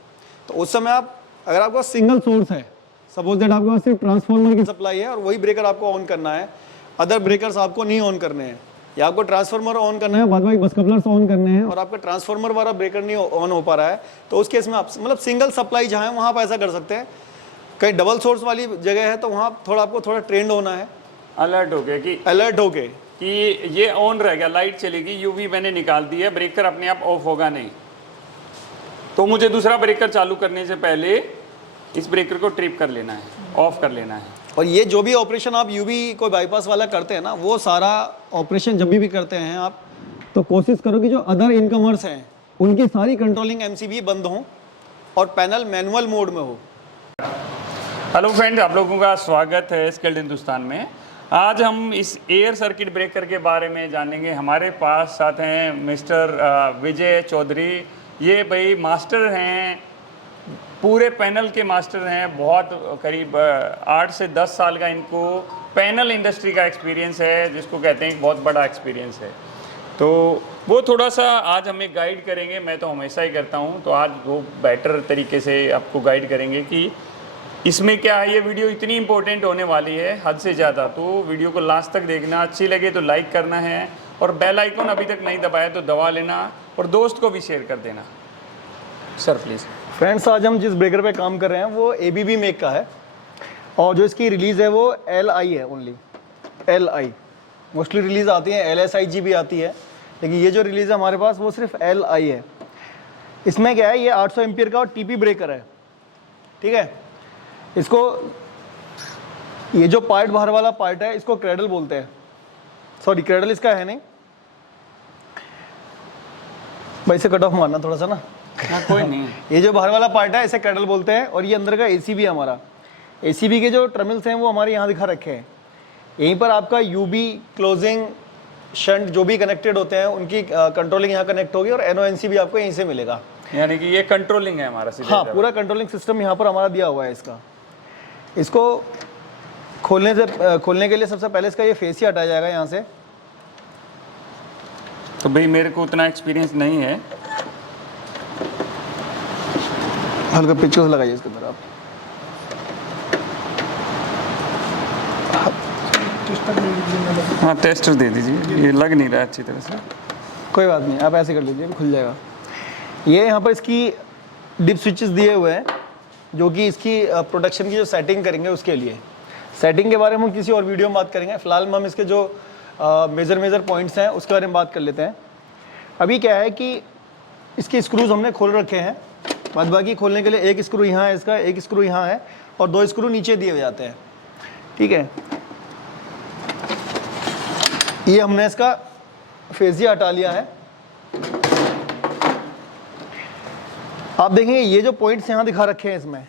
तो उस समय आप, अगर आपका सिंगल सोर्स है, सपोज दैट आपके पास सिर्फ ट्रांसफार्मर की सप्लाई है और वही ब्रेकर आपको ऑन करना है, अदर ब्रेकर्स आपको नहीं ऑन करने हैं, या आपको ट्रांसफार्मर ऑन करना है, बाद बाकी बस कपलर्स ऑन करने हैं, और आपका ट्रांसफार्मर वाला ब्रेकर नहीं ऑन हो पा रहा है, तो उस केस में आप मतलब सिंगल सप्लाई जहाँ है वहाँ आप ऐसा कर सकते हैं। कहीं डबल सोर्स वाली जगह है तो वहाँ आपको थोड़ा ट्रेंड होना है, अलर्ट हो गया कि ये ऑन रह गया, लाइट चलेगी, यूवी मैंने निकाल दी है, ब्रेकर अपने आप ऑफ होगा नहीं, तो मुझे दूसरा ब्रेकर चालू करने से पहले इस ब्रेकर को ट्रिप कर लेना है, ऑफ कर लेना है। और ये जो भी ऑपरेशन आप यूवी को बाईपास वाला करते हैं ना, वो सारा ऑपरेशन जब भी करते हैं आप, तो कोशिश करो कि जो अदर इनकमर्स हैं उनकी सारी कंट्रोलिंग एमसीबी बंद हो और पैनल मैनुअल मोड में हो। हेलो फ्रेंड्स, आप लोगों का स्वागत है स्किल्ड हिंदुस्तान में। आज हम इस एयर सर्किट ब्रेकर के बारे में जानेंगे। हमारे पास साथ हैं मिस्टर विजय चौधरी। ये भाई मास्टर हैं, पूरे पैनल के मास्टर हैं। बहुत करीब 8 से 10 साल का इनको पैनल इंडस्ट्री का एक्सपीरियंस है, जिसको कहते हैं बहुत बड़ा एक्सपीरियंस है। तो वो थोड़ा सा आज हमें गाइड करेंगे। मैं तो हमेशा ही करता हूँ, तो आज वो बेटर तरीके से आपको गाइड करेंगे कि इसमें क्या है। ये वीडियो इतनी इंपॉर्टेंट होने वाली है हद से ज़्यादा, तो वीडियो को लास्ट तक देखना। अच्छी लगे तो लाइक करना है, और बेल आइकन अभी तक नहीं दबाया तो दबा लेना, और दोस्त को भी शेयर कर देना। Sir please. फ्रेंड्स, आज हम जिस ब्रेकर पे काम कर रहे हैं वो ABB मेक का है, और जो इसकी रिलीज़ है वो LI है, ओनली LI। मोस्टली रिलीज़ आती है LSIG भी आती है, लेकिन ये जो रिलीज़ है हमारे पास वो सिर्फ LI है। इसमें क्या है, ये 800 एम्पियर का और TP ब्रेकर है, ठीक है। इसको, ये जो पार्ट बाहर वाला पार्ट है इसको क्रेडल बोलते हैं। सॉरी, क्रेडल इसका है नहीं भाई, से कट ऑफ मारना थोड़ा सा ना। कोई नहीं। ये जो बाहर वाला पार्ट है इसे क्रेडल बोलते हैं, और ये अंदर का ACB है हमारा। ACB के जो टर्मिनल्स हैं वो हमारे यहाँ दिखा रखे हैं। यहीं पर आपका UB, क्लोजिंग, शंट जो भी कनेक्टेड होते हैं उनकी कंट्रोलिंग यहाँ कनेक्ट होगी, और NONC भी आपको यहीं से मिलेगा। यानी कि ये कंट्रोलिंग है हमारा सीधे। हाँ, पूरा कंट्रोलिंग सिस्टम यहाँ पर हमारा दिया हुआ है इसका। इसको खोलने के लिए सबसे पहले इसका ये फेस ही हटाया जाएगा यहाँ से। तो भाई मेरे को उतना एक्सपीरियंस नहीं है। हल्का पिक्चर्स लगाइए इसके अंदर आप। हाँ, टेस्टर दे दीजिए, ये लग नहीं रहा है अच्छी तरह से। कोई बात नहीं, आप ऐसे कर लीजिए, खुल जाएगा। ये यहाँ पर इसकी डिप स्विचेस दिए हुए हैं, जो कि इसकी प्रोडक्शन की जो सेटिंग करेंगे उसके लिए। सेटिंग के बारे में हम किसी और वीडियो में बात करेंगे। फिलहाल हम इसके जो मेजर पॉइंट्स हैं उसके बारे में बात कर लेते हैं। अभी क्या है कि इसके स्क्रूज हमने खोल रखे हैं। बाद बाकी खोलने के लिए एक स्क्रू यहाँ है इसका, एक स्क्रू यहाँ है, और 2 स्क्रू नीचे दिए जाते हैं, ठीक है। ये हमने इसका फेजिया हटा लिया है। आप देखेंगे ये जो पॉइंट्स यहाँ दिखा रखे हैं इसमें,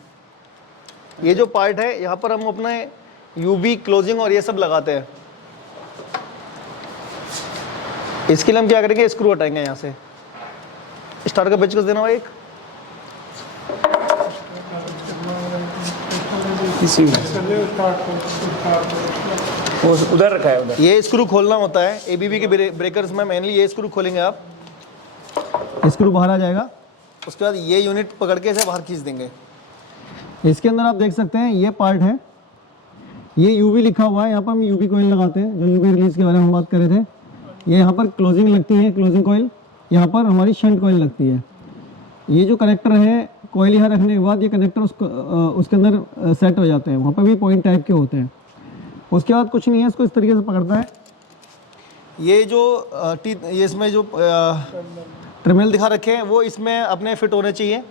ये जो पार्ट है यहाँ पर हम अपने UV, क्लोजिंग और ये सब लगाते हैं। इसके लिए हम क्या करेंगे, स्क्रू हटाएंगे यहाँ से। स्टार्ट का पेचकस देना भाई एक। इसी में वो उधर रखा है, उधर। ये स्क्रू खोलना होता है ABB के ब्रेकर्स में। मेनली ये स्क्रू खोलेंगे आप, स्क्रू बाहर आ जाएगा। उसके बाद ये यूनिट पकड़ के इसे बाहर खींच देंगे। इसके अंदर आप देख सकते हैं ये पार्ट है, ये UV लिखा हुआ है। यहाँ पर हम UV कॉइल लगाते हैं, जो UV रिलीज के बारे में हम बात कर रहे थे। ये यहाँ पर क्लोजिंग लगती है, क्लोजिंग कॉइल। यहाँ पर हमारी शंट कॉइल लगती है। ये जो कनेक्टर है, कॉइल यहाँ रखने के बाद ये कनेक्टर उसके अंदर सेट हो जाते हैं। वहाँ पर भी पॉइंट टाइप के होते हैं। उसके बाद कुछ नहीं है, इसको इस तरीके से पकड़ता है। ये जो ये इसमें जो टर्मिनल दिखा रखे हैं वो इसमें अपने फिट होने चाहिए।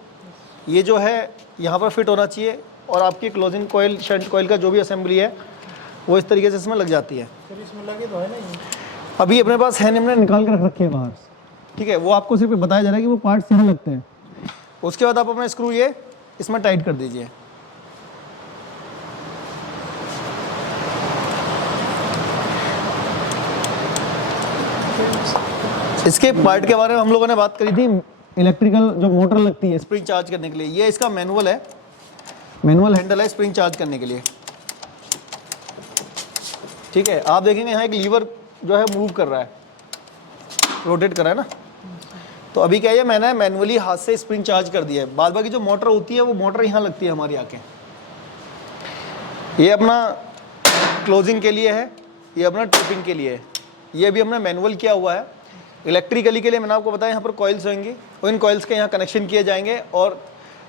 ये जो है यहाँ पर फिट होना चाहिए, और आपकी क्लोजिंग कॉइल, शंट कॉइल का जो भी असेंबली है वो इस तरीके से इसमें लग जाती है। सर इसमें लगे तो है ना ये? अभी अपने पास है, हमने निकाल कर रख रखे हैं बाहर, ठीक है। वो आपको सिर्फ बताया जा रहा है कि वो पार्ट्स यहाँ लगते हैं। उसके बाद आप अपना स्क्रू ये इसमें टाइट कर दीजिए। इसके पार्ट के बारे में हम लोगों ने बात करी थी, इलेक्ट्रिकल जो मोटर लगती है स्प्रिंग चार्ज करने के लिए, ये इसका मैनुअल है, मैनुअल हैंडल है स्प्रिंग चार्ज करने के लिए। ठीक है, आप देखेंगे यहाँ एक लीवर जो है मूव कर रहा है, रोटेट कर रहा है ना। तो अभी क्या है, मैंने मैनुअली हाथ से स्प्रिंग चार्ज कर दिया है। बाद बाकी जो मोटर होती है वो मोटर यहाँ लगती है हमारी आके। ये अपना क्लोजिंग के लिए है, ये अपना ट्रिपिंग के लिए है। ये भी हमने मैनुअल किया हुआ है। इलेक्ट्रिकली के लिए मैंने आपको बताया यहाँ पर कॉइल्स होंगी, और इन कॉइल्स के यहाँ कनेक्शन किए जाएंगे और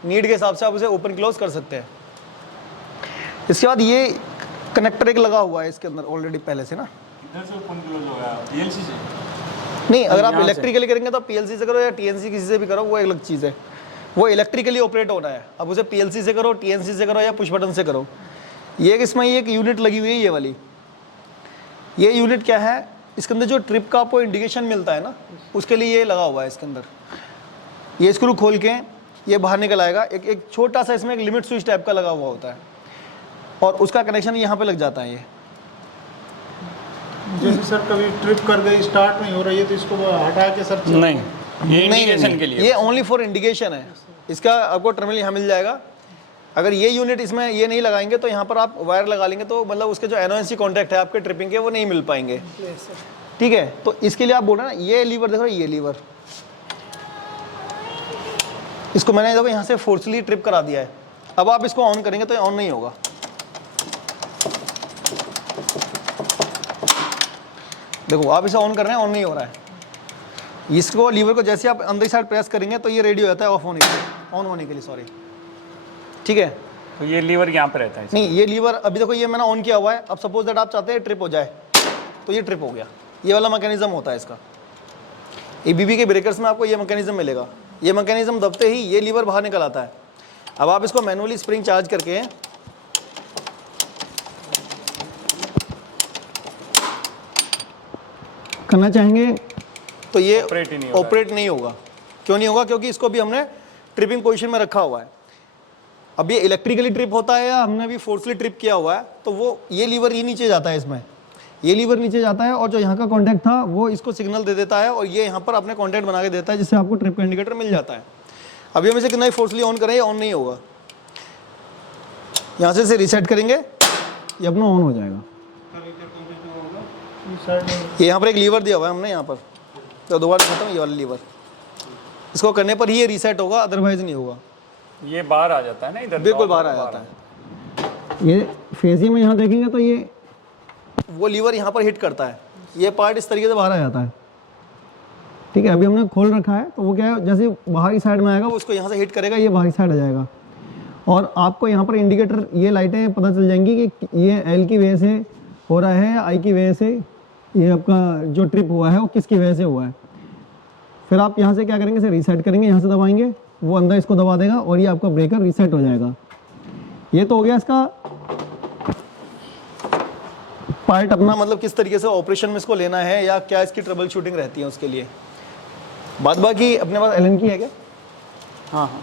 नीड के हिसाब से आप उसे ओपन क्लोज कर सकते हैं। इसके बाद ये कनेक्टर एक लगा हुआ है इसके अंदर ऑलरेडी पहले से ना। इधर से ओपन क्लोज होगा पीएलसी से? नहीं, अगर आप इलेक्ट्रिकली करेंगे तो पीएलसी से करो या टीएनसी किसी से भी करो, वो एक अलग चीज़ है। वो इलेक्ट्रिकली ऑपरेट होना है, अब उसे पीएलसी से करो, टीएनसी से करो या पुश बटन से करो। ये इसमें एक यूनिट लगी हुई है, ये वाली। ये यूनिट क्या है, इसके अंदर जो ट्रिप का आपको इंडिकेशन मिलता है ना, उसके लिए ये लगा हुआ है इसके अंदर। ये स्क्रू खोल के ये बाहर निकल आएगा। एक छोटा सा इसमें एक लिमिट स्विच टाइप का लगा हुआ होता है, और उसका कनेक्शन यहाँ पे लग जाता है। ये जैसे सर कभी ट्रिप कर गई, स्टार्ट नहीं हो रही है, तो इसको हटा के सर नहीं, ये इंडिकेशन नहीं, के लिए। ये ओनली फॉर इंडिकेशन है। इसका आपको टर्मिनल यहाँ मिल जाएगा। अगर ये यूनिट इसमें ये नहीं लगाएंगे तो यहाँ पर आप वायर लगा लेंगे तो मतलब उसके जो एनओएनसी कॉन्टैक्ट है आपके ट्रिपिंग के वो नहीं मिल पाएंगे। ठीक है, तो इसके लिए आप बोल रहे हैं ना, ये लीवर देखो, ये लीवर, इसको मैंने देखो यहाँ से फोर्सली ट्रिप करा दिया है। अब आप इसको ऑन करेंगे तो ये ऑन नहीं होगा। देखो आप इसे ऑन कर रहे हैं, ऑन नहीं हो रहा है। इसको लीवर को जैसे आप अंदर साइड प्रेस करेंगे तो ये रेडी हो जाता है ऑफ होने के लिए, ऑन होने के लिए, सॉरी। ठीक है, तो ये लीवर यहाँ पे रहता है। नहीं, ये लीवर अभी देखो ये मैंने ऑन किया हुआ है। अब सपोज दैट आप चाहते हैं ट्रिप हो जाए, तो ये ट्रिप हो गया। ये वाला मैकेनिज्म होता है इसका। एबीबी के ब्रेकर्स में आपको ये मैकेनिज्म मिलेगा। ये मैकेनिज्म दबते ही ये लीवर बाहर निकल आता है। अब आप इसको मैनुअली स्प्रिंग चार्ज करके करना चाहेंगे तो ये ऑपरेट नहीं होगा। क्यों नहीं होगा? क्योंकि इसको भी हमने ट्रिपिंग पोजीशन में रखा हुआ है। अब ये इलेक्ट्रिकली ट्रिप होता है या हमने भी फोर्सली ट्रिप किया हुआ है, तो वो ये लीवर ही नीचे जाता है, इसमें ये लीवर नीचे जाता है, और जो यहाँ का कॉन्टैक्ट था वो इसको सिग्नल दे देता है, और ये यहाँ पर अपने कॉन्टैक्ट बना के देता है, जिससे आपको ट्रिप का इंडिकेटर मिल जाता है। अभी हम इसे कितना ही फोर्सली ऑन करें, ये ऑन नहीं होगा। यहाँ से इसे रीसेट करेंगे, ये अपना ऑन हो जाएगा। ये यहाँ पर एक लीवर दिया हुआ है हमने यहाँ पर, तो दोबारा दिखाता हूँ, ये वाला लीवर, इसको करने पर ही ये रीसेट होगा, अदरवाइज नहीं होगा। ये बाहर आ जाता है ना इधर, बिल्कुल बाहर आ जाता है। ये फेजी में यहाँ देखेंगे तो ये वो लीवर यहाँ पर हिट करता है, ये पार्ट इस तरीके से बाहर आ जाता है। ठीक है, अभी हमने खोल रखा है, तो वो क्या है, जैसे बाहरी साइड में आएगा वो उसको यहाँ से हिट करेगा, ये बाहरी साइड आ जाएगा। और आपको यहाँ पर इंडिकेटर, ये लाइटें पता चल जाएंगी कि ये एल की वजह से हो रहा है या आई की वजह से, ये आपका जो ट्रिप हुआ है वो किसकी वजह से हुआ है। फिर आप यहाँ से क्या करेंगे, इसे रीसेट करेंगे, यहाँ से दबाएंगे, वो अंदर इसको दबा देगा और ये आपका ब्रेकर रीसेट हो जाएगा। ये तो हो गया इसका पार्ट अपना, मतलब किस तरीके से ऑपरेशन में इसको लेना है या क्या इसकी ट्रबल शूटिंग रहती है उसके लिए। बाद बाकी अपने पास एलन की है क्या? हाँ हाँ,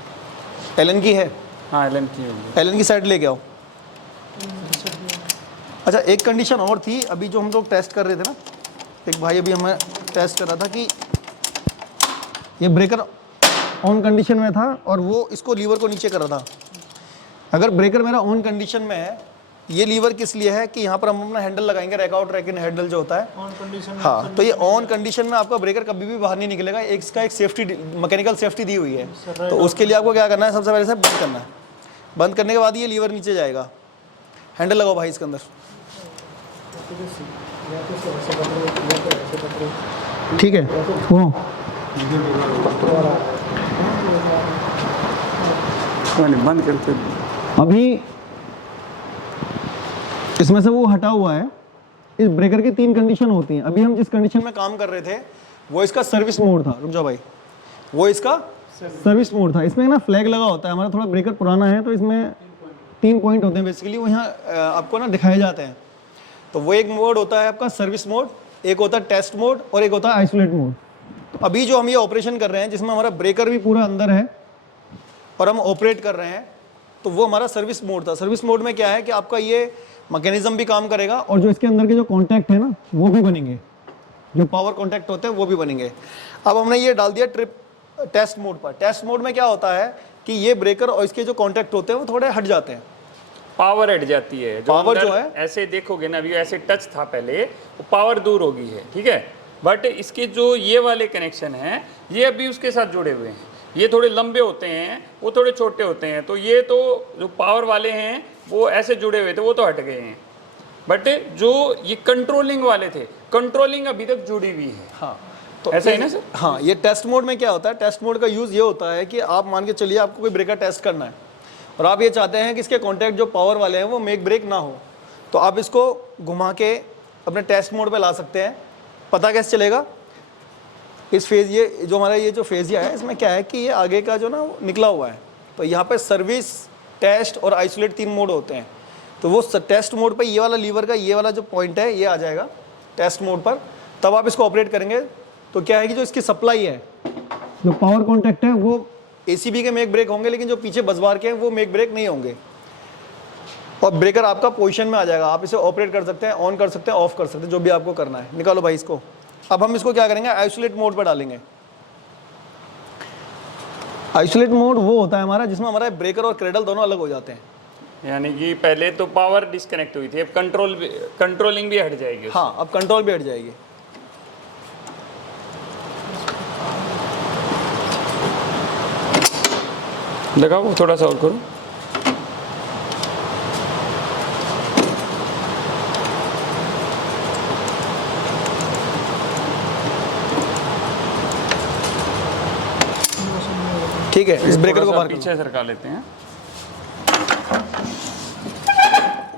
एलन की है। हाँ एलन की होगी। एलन की साइड लेके आओ। अच्छा, एक कंडीशन और थी अभी जो हम लोग टेस्ट कर रहे थे ना, एक भाई अभी हमें टेस्ट कर रहा था कि ये ब्रेकर ऑन कंडीशन में था और वो इसको लीवर को नीचे कर रहा था। अगर ब्रेकर मेरा ऑन कंडीशन में है, ये लीवर किस लिए है कि यहाँ पर हम अपना हैंडल लगाएंगे, रैक आउट रैक इन हैंडल जो होता है ऑन कंडीशन। हाँ, तो ये ऑन कंडीशन में आपका ब्रेकर कभी भी बाहर नहीं निकलेगा। एक इसका एक सेफ्टी, मैकेनिकल सेफ्टी दी हुई है, तो उसके लिए आपको क्या करना है, सबसे पहले से बंद करना है। बंद करने के बाद ये लीवर नीचे जाएगा। हैंडल लगाओ भाई इसके अंदर। ठीक है, वो बंद करते अभी इसमें से वो हटा हुआ है। इस ब्रेकर की 3 कंडीशन होती हैं। अभी हम जिस कंडीशन में काम कर रहे थे वो इसका सर्विस मोड था। रुक जाओ भाई, वो इसका सर्विस मोड था। इसमें ना फ्लैग लगा होता है। हमारा थोड़ा ब्रेकर पुराना है तो इसमें 3 पॉइंट होते हैं बेसिकली, वो यहाँ आपको ना दिखाए जाते हैं। तो वो एक मोड होता है आपका सर्विस मोड, एक होता है टेस्ट मोड और एक होता है आइसोलेट मोड। तो अभी जो हम ये ऑपरेशन कर रहे हैं जिसमें हमारा ब्रेकर भी पूरा अंदर है और हम ऑपरेट कर रहे हैं, तो वो हमारा सर्विस मोड था। सर्विस मोड में क्या है कि आपका ये मैकेनिज्म भी काम करेगा और जो इसके अंदर के जो कॉन्टैक्ट है ना वो भी बनेंगे। जो पावर कॉन्टैक्ट होते हैं वो भी बनेंगे। अब हमने ये डाल दिया ट्रिप टेस्ट मोड पर। टेस्ट मोड में क्या होता है कि ये ब्रेकर और इसके जो कॉन्टैक्ट होते हैं वो थोड़े हट जाते हैं, पावर हट जाती है। पावर अंदर जो है ऐसे देखोगे ना, अभी ऐसे टच था पहले, वो पावर दूर हो गई है, ठीक है। बट इसके जो ये वाले कनेक्शन हैं ये अभी उसके साथ जुड़े हुए हैं। ये थोड़े लंबे होते हैं, वो थोड़े छोटे होते हैं, तो ये तो जो पावर वाले हैं वो ऐसे जुड़े हुए थे, वो तो हट गए हैं। बट जो ये कंट्रोलिंग वाले थे, कंट्रोलिंग अभी तक जुड़ी हुई है। हाँ, तो ऐसा ही ना सर? हाँ, ये टेस्ट मोड में क्या होता है, टेस्ट मोड का यूज़ ये होता है कि आप मान के चलिए आपको कोई ब्रेकर टेस्ट करना है और आप ये चाहते हैं कि इसके कॉन्टैक्ट जो पावर वाले हैं वो मेक ब्रेक ना हो, तो आप इसको घुमा के अपने टेस्ट मोड पे ला सकते हैं। पता कैसे चलेगा, इस फेज ये जो हमारा ये जो फेजिया है इसमें क्या है कि ये आगे का जो ना वो निकला हुआ है, तो यहाँ पे सर्विस, टेस्ट और आइसोलेट 3 मोड होते हैं। तो वो टेस्ट मोड पे ये वाला लीवर का ये वाला जो पॉइंट है ये आ जाएगा टेस्ट मोड पर, तब आप इसको ऑपरेट करेंगे। तो क्या है कि जो इसकी सप्लाई है, जो पावर कॉन्टैक्ट है वो एसीबी के मेक ब्रेक होंगे, लेकिन जो पीछे बसबार के हैं वो मेक ब्रेक नहीं होंगे, और ब्रेकर आपका पोजीशन में आ जाएगा। आप इसे ऑपरेट कर सकते हैं, ऑन कर सकते हैं, ऑफ कर सकते हैं, जो भी आपको करना है। निकालो भाई इसको। अब हम इसको क्या करेंगे, आइसोलेट मोड पर डालेंगे। आइसोलेट मोड वो होता है हमारा जिसमें हमारा ब्रेकर और क्रेडल दोनों अलग हो जाते हैं। यानी कि पहले तो पावर डिस्कनेक्ट हुई थी, अब कंट्रोलिंग भी हट जाएगी। हाँ, अब कंट्रोल भी हट जाएगी। दिखाओ थोड़ा सा और करो। ठीक है, इस ब्रेकर को थोड़ा सा बाहर करो। पीछे सरका लेते हैं।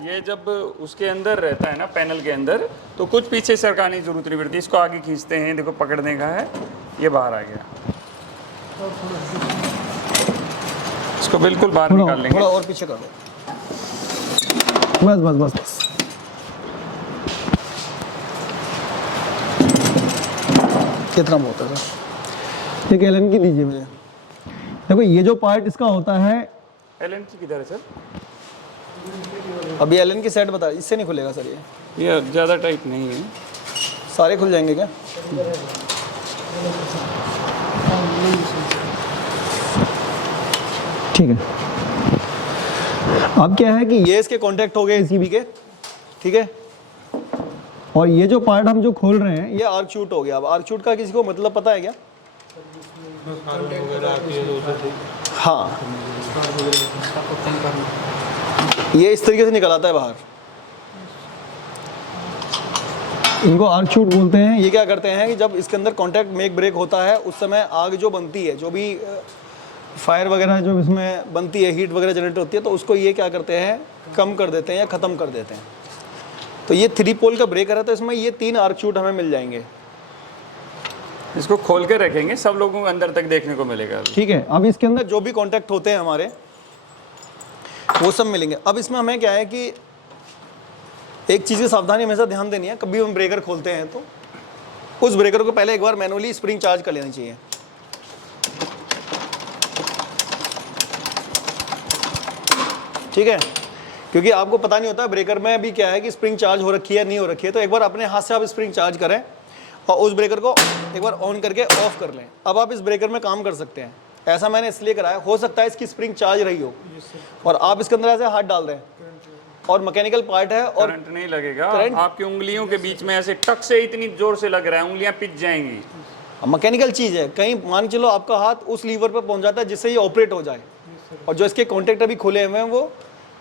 ये जब उसके अंदर रहता है ना, पैनल के अंदर, तो कुछ पीछे सरकाने की जरूरत नहीं पड़ती, इसको आगे खींचते हैं। देखो पकड़ने का है, ये बाहर आ गया, इसको बिल्कुल बाहर निकाल लेंगे। थोड़ा और पीछे कर दो, बस बस बस बस। कितना बहुत है सर, एक एलन की दीजिए मुझे। देखो ये जो पार्ट इसका होता है, एलन की किधर है सर? अभी एलन की सेट बता, इससे नहीं खुलेगा सर ये ज़्यादा टाइट नहीं है। सारे खुल जाएंगे क्या? ठीक है। अब क्या है कि ये इसके कांटेक्ट हो गए एसीबी के, ठीक है। और ये जो पार्ट हम जो खोल रहे हैं ये आर्क शूट हो गया। अब आर्क शूट का किसी को मतलब पता है क्या? हाँ, ये इस तरीके से निकल आता है बाहर, इनको आर्क शूट बोलते हैं। ये क्या करते हैं कि जब इसके अंदर कांटेक्ट मेक ब्रेक होता है उस समय आग जो बनती है, जो भी फायर वगैरह जो इसमें बनती है, हीट वगैरह जनरेट होती है, तो उसको ये क्या करते हैं, कम कर देते हैं या ख़त्म कर देते हैं। तो ये 3 पोल का ब्रेकर है, तो इसमें ये 3 आर्क शूट हमें मिल जाएंगे। इसको खोल के रखेंगे, सब लोगों को अंदर तक देखने को मिलेगा। ठीक है। अब इसके अंदर जो भी कांटेक्ट होते हैं हमारे वो सब मिलेंगे। अब इसमें हमें क्या है कि एक चीज़ की सावधानी हमेशा ध्यान देनी है, कभी हम ब्रेकर खोलते हैं तो उस ब्रेकर को पहले एक बार मैनुअली स्प्रिंग चार्ज कर लेनी चाहिए। ठीक है, क्योंकि आपको पता नहीं होता ब्रेकर में अभी क्या है कि स्प्रिंग चार्ज हो रखी है नहीं हो रखी है, तो एक बार अपने हाथ से आप स्प्रिंग चार्ज करें और उस ब्रेकर को एक बार ऑन करके ऑफ कर लें। अब आप इस ब्रेकर में काम कर सकते हैं। ऐसा मैंने इसलिए कराया, हो सकता है इसकी स्प्रिंग चार्ज रही हो और आप इसके अंदर ऐसे हाथ डाल दें और मैकेनिकल पार्ट है और करंट नहीं लगेगा, करंट- आपकी उंगलियों के बीच में ऐसे टक से इतनी जोर से लग रहा है, उंगलियां पिच जाएंगी। मैकेनिकल चीज़ है। कहीं मान के चलो आपका हाथ उस लीवर पर पहुंच जाता है जिससे ये ऑपरेट हो जाए और जो इसके कॉन्टेक्ट अभी खुले हुए हैं वो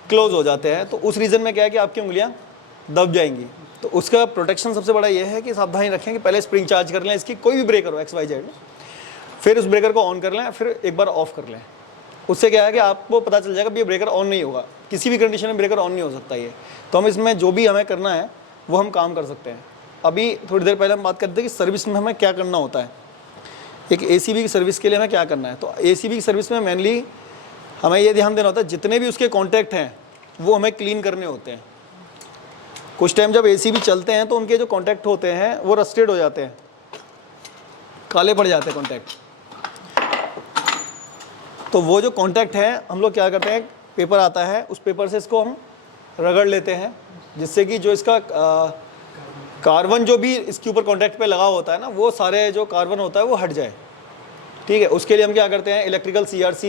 क्लोज हो जाते हैं, तो उस रीज़न में क्या है कि आपकी उंगलियां दब जाएंगी। तो उसका प्रोटेक्शन सबसे बड़ा ये है कि सावधानी रखें कि पहले स्प्रिंग चार्ज कर लें इसकी, कोई भी ब्रेकर हो XYZ, फिर उस ब्रेकर को ऑन कर लें, फिर एक बार ऑफ कर लें। उससे क्या है कि आपको पता चल जाएगा कि ये ब्रेकर ऑन नहीं होगा, किसी भी कंडीशन में ब्रेकर ऑन नहीं हो सकता ये। तो हम इसमें जो भी हमें करना है वो हम काम कर सकते हैं। अभी थोड़ी देर पहले हम बात करते हैं कि सर्विस में हमें क्या करना होता है, एक ACB की सर्विस के लिए हमें क्या करना है। तो ACB की सर्विस में मेनली हमें ये ध्यान देना होता है जितने भी उसके कॉन्टैक्ट हैं वो हमें क्लीन करने होते हैं। कुछ टाइम जब ACB चलते हैं तो उनके जो कॉन्टैक्ट होते हैं वो रस्टेड हो जाते हैं, काले पड़ जाते हैं कॉन्टैक्ट। तो वो जो कॉन्टैक्ट है हम लोग क्या करते हैं, पेपर आता है उस पेपर से इसको हम रगड़ लेते हैं, जिससे कि जो इसका कार्बन जो भी इसके ऊपर कॉन्टैक्ट पे लगा होता है ना, वो सारे जो कार्बन होता है वो हट जाए। ठीक है, उसके लिए हम क्या करते हैं, इलेक्ट्रिकल CRC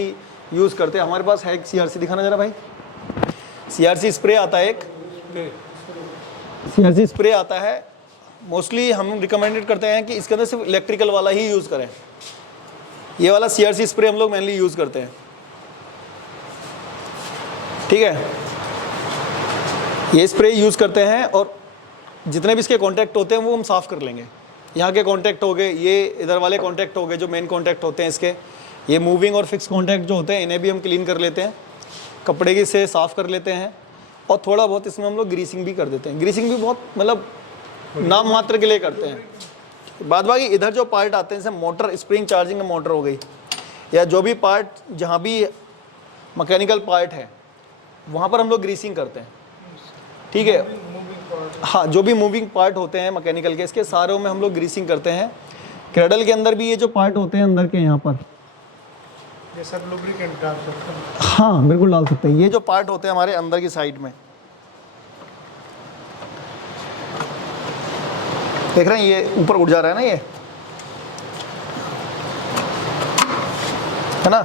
यूज़ करते हैं। हमारे पास है एक CRC, दिखाना जरा भाई। CRC स्प्रे आता है, एक CRC स्प्रे आता है। मोस्टली हम रिकमेंडेड करते हैं कि इसके अंदर सिर्फ इलेक्ट्रिकल वाला ही यूज़ करें। ये वाला CRC स्प्रे हम लोग मेनली यूज़ करते हैं। ठीक है, ये स्प्रे यूज़ करते हैं और जितने भी इसके कॉन्टैक्ट होते हैं वो हम साफ़ कर लेंगे। यहाँ के कॉन्टैक्ट हो गए, ये इधर वाले कॉन्टैक्ट हो गए जो मेन कॉन्टैक्ट होते हैं इसके, ये मूविंग और फिक्स कॉन्टैक्ट जो होते हैं इन्हें भी हम क्लीन कर लेते हैं, कपड़े की से साफ़ कर लेते हैं। और थोड़ा बहुत इसमें हम लोग ग्रीसिंग भी कर देते हैं। ग्रीसिंग भी बहुत मतलब नाम मात्र के लिए करते हैं। बाद बाकी इधर जो पार्ट आते हैं जैसे मोटर, स्प्रिंग चार्जिंग मोटर हो गई, या जो भी पार्ट जहाँ भी मैकेनिकल पार्ट है वहाँ पर हम लोग ग्रीसिंग करते हैं। ठीक है, हाँ, जो भी मूविंग पार्ट होते हैं मैकेनिकल के, इसके सारों में हम लोग ग्रीसिंग करते हैं। क्रेडल के अंदर भी ये जो पार्ट होते हैं अंदर के, यहाँ पर ये सब लुब्रिकेंट डाल सकते हैं। हाँ बिल्कुल डाल सकते हैं। ये जो पार्ट होते हैं हमारे अंदर की साइड में, देख रहे हैं ये ऊपर उड़ जा रहा है ना, ये है ना,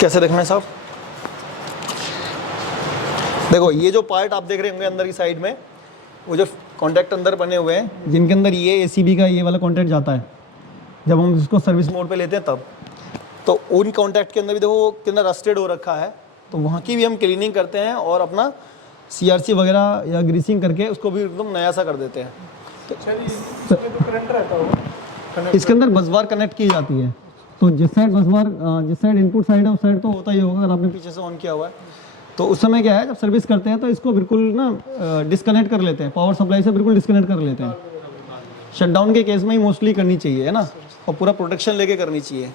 कैसे देखना है साहब। देखो ये जो पार्ट आप देख रहे होंगे अंदर की साइड में, वो जो कॉन्टैक्ट अंदर बने हुए हैं जिनके अंदर ये ACB का ये वाला कॉन्टैक्ट जाता है, जब हम इसको सर्विस मोड पे लेते हैं तब, तो उन कॉन्टैक्ट के अंदर भी देखो वो कितना रस्टेड हो रखा है, तो वहाँ की भी हम क्लीनिंग करते हैं और अपना CRC वगैरह या ग्रीसिंग करके उसको भी एकदम नया सा कर देते हैं। चलिए, इसमें तो करंट रहता होगा। इसके अंदर बसबार कनेक्ट की जाती है, तो जिस साइड बसबार, जिस साइड इनपुट साइड है उस साइड तो होता ही होगा। अगर आपने पीछे से ऑन किया हुआ है तो उस समय क्या है, जब सर्विस करते हैं तो इसको बिल्कुल ना डिस्कनेक्ट कर लेते हैं, पावर सप्लाई से बिल्कुल डिस्कनेक्ट कर लेते हैं। शटडाउन के केस में ही मोस्टली करनी चाहिए, है ना, और पूरा प्रोटेक्शन लेके करनी चाहिए।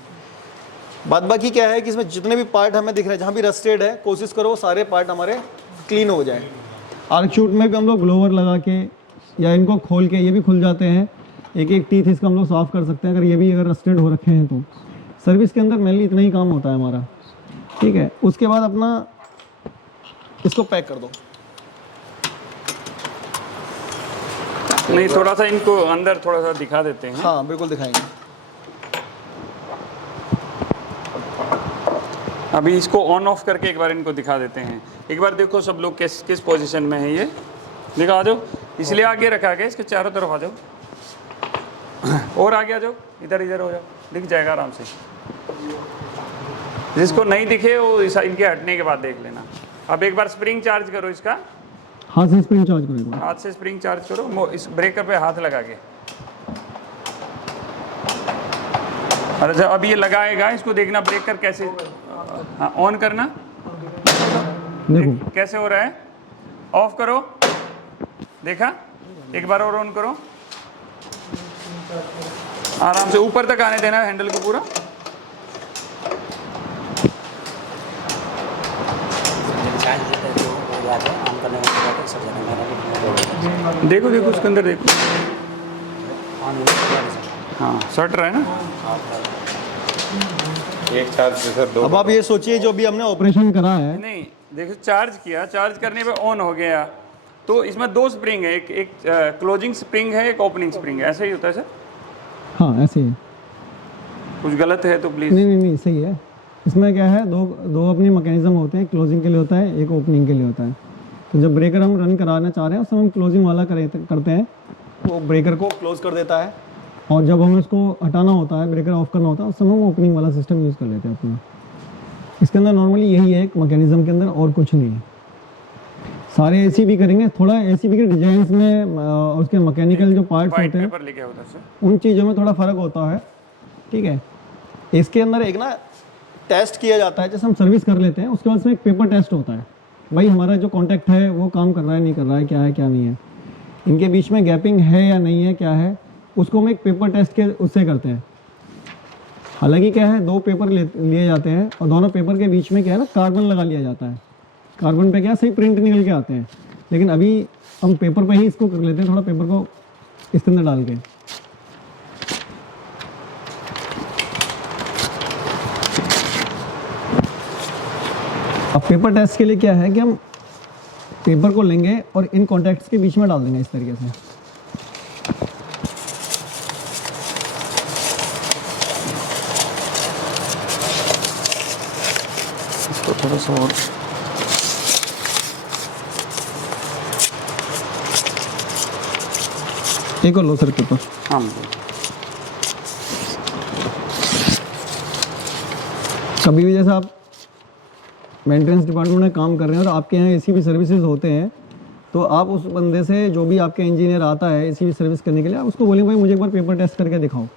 बाद बाकी क्या है कि इसमें जितने भी पार्ट हमें दिख रहे हैं, जहाँ भी रस्टेड है, कोशिश करो सारे पार्ट हमारे क्लीन हो जाए। आर्क शूट में भी हम लोग ग्लोवर लगा के या इनको खोल के, ये भी खुल जाते हैं, एक एक टीथ इसका हम लोग साफ़ कर सकते हैं अगर ये भी अगर रस्टेड हो रखे हैं तो। सर्विस के अंदर मेनली इतना ही काम होता है हमारा। ठीक है, उसके बाद अपना इसको पैक कर दो। नहीं, थोड़ा सा इनको अंदर थोड़ा सा दिखा देते हैं। हाँ बिल्कुल दिखाएंगे। अभी इसको ऑन ऑफ करके एक बार इनको दिखा देते हैं। एक बार देखो सब लोग किस किस पोजीशन में है, ये दिखा दो। इसलिए आगे रखा गया, इसके चारों तरफ आ जाओ और आगे आ जाओ, इधर इधर हो जाओ, दिख जाएगा आराम से। जिसको नहीं दिखे वो इनके हटने के बाद देख लेना। अब एक बार स्प्रिंग चार्ज करो इसका, हाथ से स्प्रिंग चार्ज करो एक बार। हाथ से स्प्रिंग चार्ज करो, इस ब्रेकर पे हाथ लगा के। अच्छा, अब ये लगाएगा, इसको देखना ब्रेकर कैसे, हाँ ऑन करना, देखो कैसे हो रहा है। ऑफ करो, देखा, एक बार और ऑन करो, आराम से ऊपर तक आने देना हैंडल को पूरा। देखो देखो उसके अंदर देखो, हाँ सट रहा है ना। एक चार्ज से सर 2। अब आप ये सोचिए जो भी हमने ऑपरेशन करा है, नहीं देखो, चार्ज किया, चार्ज करने पे ऑन हो गया, तो इसमें दो स्प्रिंग है, एक क्लोजिंग स्प्रिंग है, एक ओपनिंग स्प्रिंग है, ऐसा ही होता है सर? हाँ ऐसे ही। कुछ गलत है तो प्लीज़। नहीं सही है। इसमें क्या है, दो अपनी मैकेनिज्म होते हैं, क्लोजिंग के लिए होता है, एक ओपनिंग के लिए होता है। तो जब ब्रेकर हम रन कराना चाह रहे हैं उस समय हम क्लोजिंग वाला करते हैं, वो ब्रेकर को क्लोज कर देता है, और जब हमें उसको हटाना होता है, ब्रेकर ऑफ करना होता है, उस समय हम ओपनिंग वाला सिस्टम यूज़ कर लेते हैं अपना। इसके अंदर नॉर्मली यही है एक मैकेनिज्म के अंदर, और कुछ नहीं है। सारे ACB करेंगे, थोड़ा ACB के डिजाइन में और उसके मैकेनिकल जो पार्ट्स होते हैं पेपर लेके होता है सर, उन चीज़ों में थोड़ा फ़र्क होता है। ठीक है, इसके अंदर एक ना टेस्ट किया जाता है, जैसे हम सर्विस कर लेते हैं उसके बाद इसमें एक पेपर टेस्ट होता है, भाई हमारा जो कॉन्टैक्ट है वो काम कर रहा है नहीं कर रहा है, क्या है क्या नहीं है, इनके बीच में गैपिंग है या नहीं है, क्या है, उसको हम एक पेपर टेस्ट के उससे करते हैं। हालांकि क्या है, 2 पेपर लिए जाते हैं और दोनों पेपर के बीच में क्या है ना, कार्बन लगा लिया जाता है। कार्बन पे क्या सही प्रिंट निकल के आते हैं, लेकिन अभी हम पेपर पे ही इसको कर लेते हैं, थोड़ा पेपर को इसके अंदर डाल के। अब पेपर टेस्ट के लिए क्या है कि हम पेपर को लेंगे और इन कॉन्टैक्ट्स के बीच में डाल देंगे इस तरीके से। इसको थोड़ा सा और एक और लो सर पेपर। हाँ, कभी भी जैसे आप मेंटेनेंस डिपार्टमेंट में काम कर रहे हैं और आपके यहाँ एसी भी सर्विसेज होते हैं, तो आप उस बंदे से, जो भी आपके इंजीनियर आता है एसी भी सर्विस करने के लिए, आप उसको बोलेंगे भाई मुझे एक बार पेपर टेस्ट करके दिखाओ।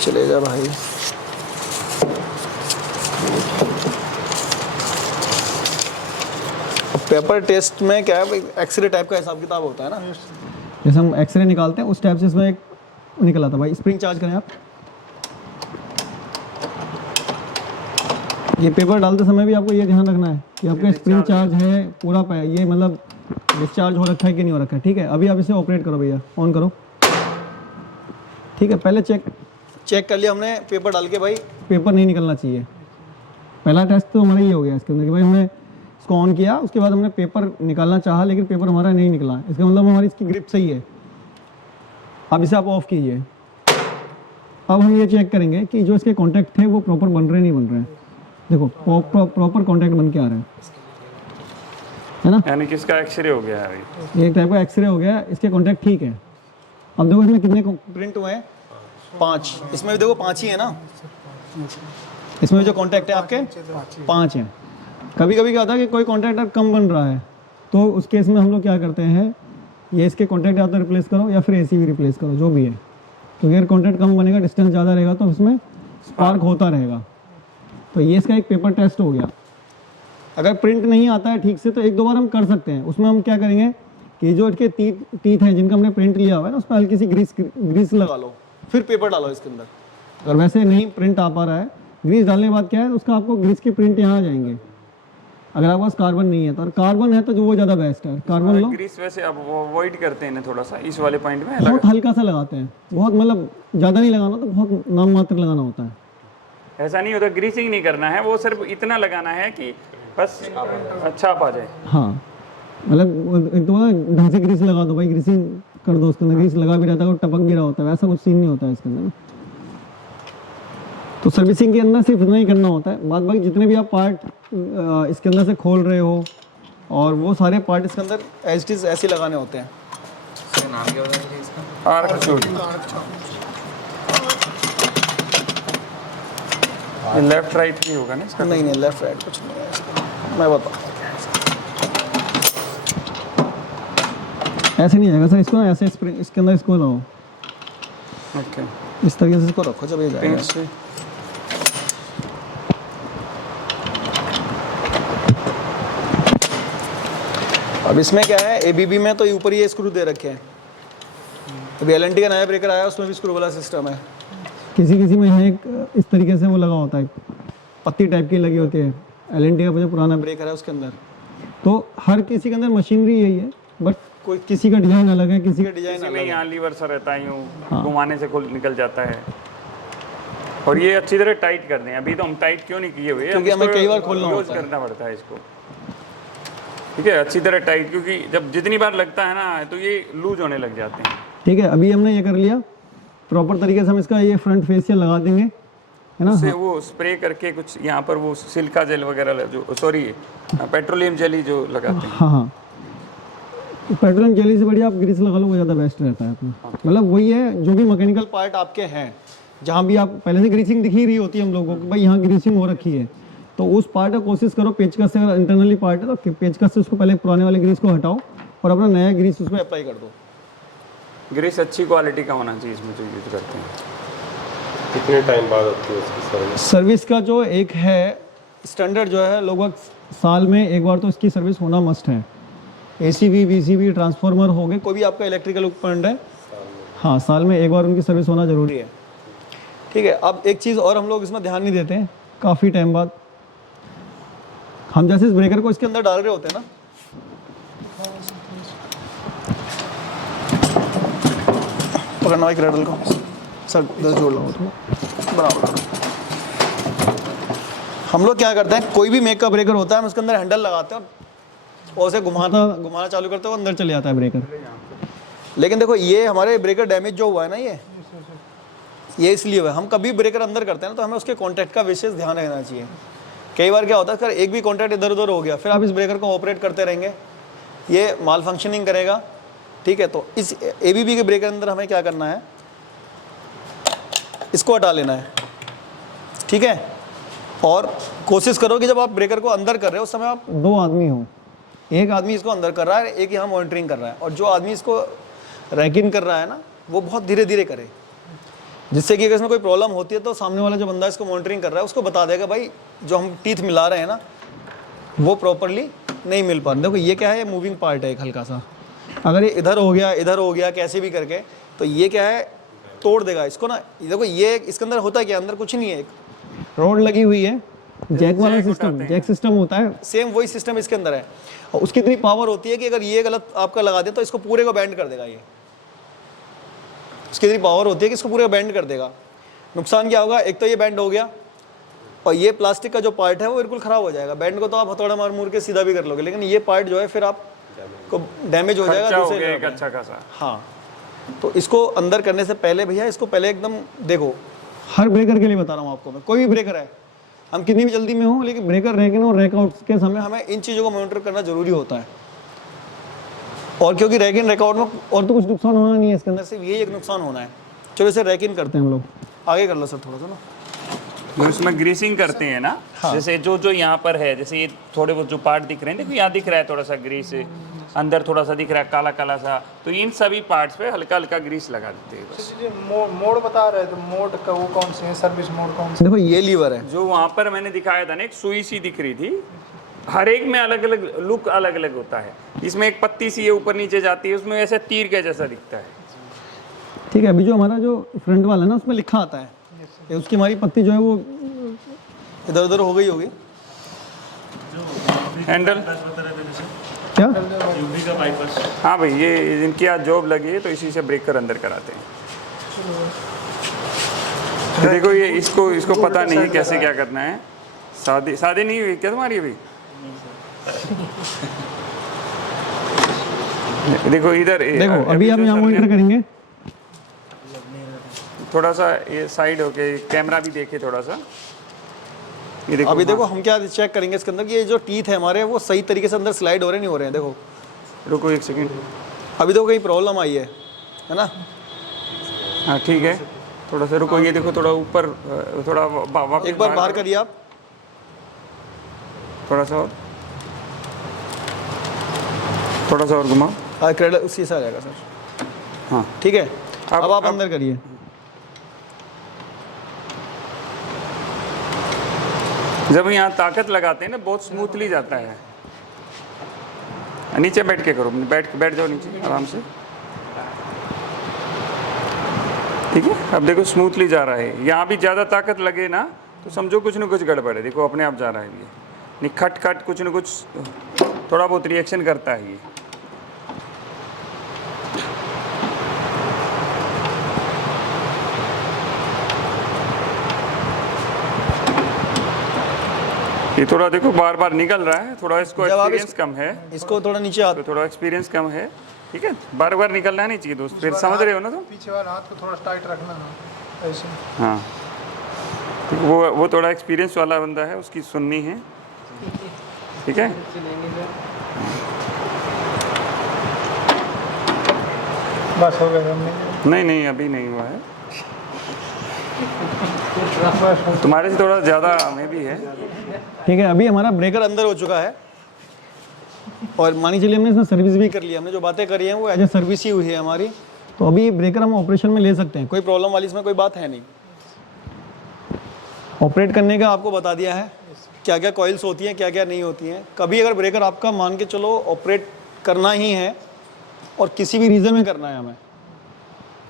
चलेगा भाई। पेपर टेस्ट में क्या है, एक्सरे टाइप का हिसाब किताब होता है ना, जैसे हम एक्सरे निकालते हैं उस टाइप से इसमें एक निकला था भाई। स्प्रिंग चार्ज करें आप। ये पेपर डालते समय भी आपको ये ध्यान रखना है कि आपका स्प्रिंग चार्ज है पूरा, ये मतलब डिस्चार्ज हो रखा है कि नहीं हो रखा है। ठीक है, अभी आप इसे ऑपरेट करो भैया, ऑन करो। ठीक है, पहले चेक कर लिया हमने पेपर डाल के, भाई पेपर नहीं निकलना चाहिए। पहला टेस्ट तो हमारा ये हो गया इसके अंदर कि भाई हमने इसको ऑन किया, उसके बाद हमने पेपर निकालना चाहा लेकिन पेपर हमारा नहीं निकला। इसका मतलब हमारी इसकी ग्रिप सही है। अब इसे आप ऑफ कीजिए। अब हम ये चेक करेंगे कि जो इसके कॉन्टैक्ट थे वो प्रॉपर बन रहे नहीं बन रहे हैं। देखो प्रॉपर कॉन्टैक्ट बन के आ रहे हैं, है ना, यानी कि इसका एक्सरे हो गया है अभी। एक टाइप का एक्सरे हो गया, इसके कॉन्टैक्ट ठीक है। अब देखो इसमें कितने प्रिंट हुए हैं, 5। इसमें भी देखो 5 ही है ना, इसमें भी जो कॉन्टैक्ट है आपके 5 हैं। कभी कभी क्या होता है कि कोई कॉन्टैक्टर कम बन रहा है, तो उस केस में हम लोग क्या करते हैं, ये इसके कॉन्टैक्ट या तो रिप्लेस करो या फिर एसी भी रिप्लेस करो, जो भी है। क्योंकि अगर कॉन्टैक्ट कम बनेगा, डिस्टेंस ज़्यादा रहेगा तो उसमें स्पार्क होता रहेगा। तो ये इसका एक पेपर टेस्ट हो गया। अगर प्रिंट नहीं आता है ठीक से तो 1-2 बार हम कर सकते हैं। उसमें हम क्या करेंगे कि जो इसके टीथ हैं जिनका हमने प्रिंट लिया हुआ है ना, उस पर हल्की सी ग्रीस लगा लो, फिर पेपर डालो इसके अंदर। अगर वैसे नहीं प्रिंट आ पा रहा है, ग्रीस डालने के बाद क्या है, उसका आपको ग्रीस के प्रिंट यहाँ आ जाएंगे। अगर आपके पास कार्बन नहीं है तो, और कार्बन है तो जो वो ज़्यादा बेस्ट है, कार्बन लो। ग्रीस वैसे अब वो अवॉइड करते हैं थोड़ा सा इस वाले पॉइंट में, बहुत हल्का सा लगाते हैं, बहुत मतलब ज़्यादा नहीं लगाना, तो बहुत नाम मात्र लगाना होता है। ऐसा नहीं होता, ग्रीसिंग नहीं करना है, वो सिर्फ इतना लगाना है कि बस अच्छा आ जाए। हाँ, मतलब एक तो ढंग से ग्रीस लगा दो भाई, ग्रीसिंग कर दो उसके अंदर। ग्रीस लगा भी रहता है और टपक भी रहा होता है, वैसा कुछ सीन नहीं होता है इसके अंदर ना। तो सर्विसिंग के अंदर सिर्फ इतना ही करना होता है। बाद बाकी जितने भी आप पार्ट इसके अंदर से खोल रहे हो, और वो सारे पार्ट इसके अंदर एज इट इज ऐसे लगाने होते हैं। सर नाम क्या बताया इसका? ये लेफ्ट राइट भी होगा ना इसका? नहीं, लेफ्ट राइट कुछ नहीं है इसका, मैं बताता हूँ। ऐसे नहीं आएगा सर, इसको ना ऐसे इसके अंदर इसको लाओ, ओके, इस तरीके से इसको रखो जब ये जाएगा। अब इसमें क्या है, एबीबी में तो ऊपर ये स्क्रू दे रखे हैं। अभी एलएनटी का नया ब्रेकर आया, उसमें भी स्क्रू वाला सिस्टम है। किसी में यहाँ एक इस तरीके से वो लगा होता है, पत्ती टाइप की लगी होती है। एलएनटी का जो पुराना ब्रेकर है उसके अंदर, तो हर किसी के अंदर मशीनरी यही है, बट कोई किसी का डिजाइन अलग है, किसी का डिजाइन अलग है। यहाँ लीवर सा रहता है, यूँ घुमाने से खुल निकल जाता है। और ये अच्छी तरह टाइट कर दें। अभी तो हम टाइट क्यों नहीं किए हुए, क्योंकि हमें कई बार खोलना यूज करना पड़ता है इसको। ठीक है, अच्छी तरह टाइट, क्योंकि जब जितनी बार लगता है ना तो ये लूज होने लग जाते हैं। ठीक है, अभी हमने ये कर लिया प्रॉपर तरीके से। हम इसका ये फ्रंट फेसियल लगा देंगे, है ना। उससे वो स्प्रे करके कुछ यहाँ पर वो सिल्का जेल वगैरह जो, सॉरी पेट्रोलियम जेली जो लगाते हैं। हाँ, पेट्रोलियम जेली से बढ़िया आप ग्रीस लगा लो, वो ज़्यादा बेस्ट रहता है अपना। मतलब वही है, जो भी मैकेनिकल पार्ट आपके हैं, जहाँ भी आप पहले से ग्रीसिंग दिख ही रही होती है हम लोगों को, भाई यहाँ ग्रीसिंग हो रखी है, तो उस पार्ट का कोशिश करो पेचकस से। अगर इंटरनली पार्ट है तो पेचकस से उसको पहले पुराने वाले ग्रीस को हटाओ और अपना नया ग्रीस उसमें अप्लाई कर दो। ग्रीस अच्छी क्वालिटी का होना चाहिए इसमें जो यूज करते हैं। कितने टाइम बाद होती है उसकी सर्विस? सर्विस का जो एक है स्टैंडर्ड जो है, लगभग साल में एक बार तो इसकी सर्विस होना मस्ट है। एसीबी, वीसीबी, ट्रांसफार्मर हो गए, कोई भी आपका इलेक्ट्रिकल उपकरण है, हाँ, साल में एक बार उनकी सर्विस होना ज़रूरी है। ठीक है, अब एक चीज़ और हम लोग इसमें ध्यान नहीं देते हैं, काफ़ी टाइम बाद हम जैसे इस ब्रेकर को इसके अंदर डाल रहे होते हैं ना, पकड़ना एक रेडल को सर, इधर जोड़ लो उसमें बराबर। हम लोग क्या करते हैं, कोई भी मेक का ब्रेकर होता है हम उसके अंदर हैंडल लगाते हैं और उसे घुमाना चालू करते हैं, वो अंदर चले जाता है ब्रेकर। लेकिन देखो ये हमारे ब्रेकर डैमेज जो हुआ है ना, ये इसलिए हुआ है। हम कभी ब्रेकर अंदर करते हैं ना तो हमें उसके कॉन्टैक्ट का विशेष ध्यान रखना चाहिए। कई बार क्या होता है सर, एक भी कॉन्टैक्ट इधर उधर हो गया, फिर आप इस ब्रेकर को ऑपरेट करते रहेंगे, ये माल फंक्शनिंग करेगा। ठीक है, तो इस ABB के ब्रेकर अंदर हमें क्या करना है, इसको हटा लेना है। ठीक है, और कोशिश करो कि जब आप ब्रेकर को अंदर कर रहे हो उस समय आप 2 आदमी हो, एक आदमी इसको अंदर कर रहा है, एक यहाँ मॉनिटरिंग कर रहा है, और जो आदमी इसको रैकिंग कर रहा है ना वो बहुत धीरे धीरे करे, जिससे कि अगर इसमें कोई प्रॉब्लम होती है तो सामने वाला जो बंदा इसको मॉनिटरिंग कर रहा है उसको बता देगा भाई जो हम टीथ मिला रहे हैं ना वो प्रॉपरली नहीं मिल पा रहा। देखो ये क्या है, ये मूविंग पार्ट है एक हल्का सा, अगर ये इधर हो गया कैसे भी करके, तो ये क्या है तोड़ देगा इसको ना। देखो ये इसके अंदर होता है क्या, अंदर कुछ नहीं है, एक रोड लगी हुई है, जैक वाला सिस्टम, जैक सिस्टम होता है, सेम वही सिस्टम इसके अंदर है। और उसकी इतनी पावर होती है कि अगर ये गलत आपका लगा दे तो इसको पूरे को बैंड कर देगा। ये उसकी इतनी पावर होती है कि इसको पूरे को बैंड कर देगा। नुकसान क्या होगा, एक तो ये बैंड हो गया और ये प्लास्टिक का जो पार्ट है वो बिल्कुल ख़राब हो जाएगा। बैंड को तो आप हथौड़ा मार के सीधा भी कर लोगे, लेकिन ये पार्ट जो है फिर आपको डैमेज हो जाएगा दूसरे एक अच्छा खासा। हाँ, तो इसको अंदर करने से पहले भैया इसको पहले एकदम देखो, हर ब्रेकर के लिए बता रहा हूँ आपको मैं, कोई भी ब्रेकर है, हम कितनी भी जल्दी में हो लेकिन ब्रेकर रैक इन और रैक आउट के समय हमें इन चीज़ों को मॉनिटर करना जरूरी होता है। और क्योंकि रैक इन रैक आउट में और तो कुछ नुकसान होना नहीं है इसके अंदर, सिर्फ यही एक नुकसान होना है। चलो इसे रैक इन करते हैं हम लोग, आगे कर लो सर थोड़ा सा ना। तो इसमें ग्रीसिंग करते हैं ना। हाँ। जैसे जो यहाँ पर है, जैसे ये थोड़े बहुत जो पार्ट दिख रहे हैं, देखो यहाँ दिख रहा है थोड़ा सा ग्रीस, अंदर थोड़ा सा दिख रहा है काला काला सा, तो इन सभी पार्ट्स पे हल्का हल्का ग्रीस लगा देते हैं बस। मोड बता रहे थे, मोड का वो कौन से है, सर्विस मोड कौन से? देखो ये लीवर है, जो वहाँ पर मैंने दिखाया था ना, एक सुई सी दिख रही थी, हर एक में अलग अलग लुक अलग अलग होता है। इसमें एक पत्ती सी है ऊपर नीचे जाती है, उसमें ऐसे तीर के जैसा दिखता है। ठीक है। अभी जो हमारा जो फ्रंट वाला है ना उसमें लिखा आता है, ये उसकी हमारी पत्ती जो है वो इधर उधर हो गई होगी। हैंडल क्या हाँ भाई, ये इनकी आज जॉब लगी है तो इसी से ब्रेकर अंदर कराते हैं। तो देखो ये इसको पता नहीं है कैसे क्या करना है। शादी नहीं हुई क्या तुम्हारी अभी? देखो इधर देखो अभी हम यहाँ मॉनिटर करेंगे, थोड़ा सा ये साइड होके कैमरा भी देखे थोड़ा सा। ये देखो अभी देखो हम क्या चेक करेंगे इसके अंदर कि ये जो टीथ है हमारे वो सही तरीके से अंदर स्लाइड हो रहे नहीं हो रहे हैं। देखो रुको एक सेकंड, अभी देखो कहीं प्रॉब्लम आई है ना। हाँ ठीक है, थोड़ा सा रुको, ये देखो थोड़ा ऊपर, थोड़ा वापस एक बार बाहर करिए आप, थोड़ा सा और घुमाओ। क्रेडल उसी से आ जाएगा सर। हाँ ठीक है, अब आप अंदर करिए। जब यहाँ ताकत लगाते हैं ना बहुत स्मूथली जाता है। नीचे बैठ के करो, बैठ जाओ नीचे आराम से। ठीक है, अब देखो स्मूथली जा रहा है। यहाँ भी ज़्यादा ताकत लगे ना तो समझो कुछ न कुछ गड़बड़ है। देखो अपने आप जा रहा है ये, नहीं खट खट कुछ न कुछ थोड़ा बहुत रिएक्शन करता है ये। ये थोड़ा देखो बार बार निकल रहा है, थोड़ा इसको एक्सपीरियंस कम है, इसको थोड़ा नीचे हाथ, तो थोड़ा एक्सपीरियंस कम है। ठीक है, बार बार निकलना नहीं चाहिए दोस्त, फिर समझ रहे हो ना तुम। पीछे वाला हाथ को थोड़ा टाइट रखना ना, ऐसे। हाँ, वो थोड़ा एक्सपीरियंस वाला बंदा है, उसकी सुननी है। ठीक है, बस हो गया नहीं अभी नहीं हुआ है, तुम्हारे से थोड़ा ज़्यादा हमें भी है। ठीक है। अभी हमारा ब्रेकर अंदर हो चुका है और मानी चलिए हमने इसमें सर्विस भी कर लिया। हमने जो बातें करी हैं वो एज ए सर्विस ही हुई है हमारी, तो अभी ये ब्रेकर हम ऑपरेशन में ले सकते हैं, कोई प्रॉब्लम वाली इसमें कोई बात है नहीं। ऑपरेट करने का आपको बता दिया है क्या क्या कॉइल्स होती हैं, क्या क्या नहीं होती हैं। कभी अगर ब्रेकर आपका मान के चलो ऑपरेट करना ही है और किसी भी रीज़न में करना है हमें,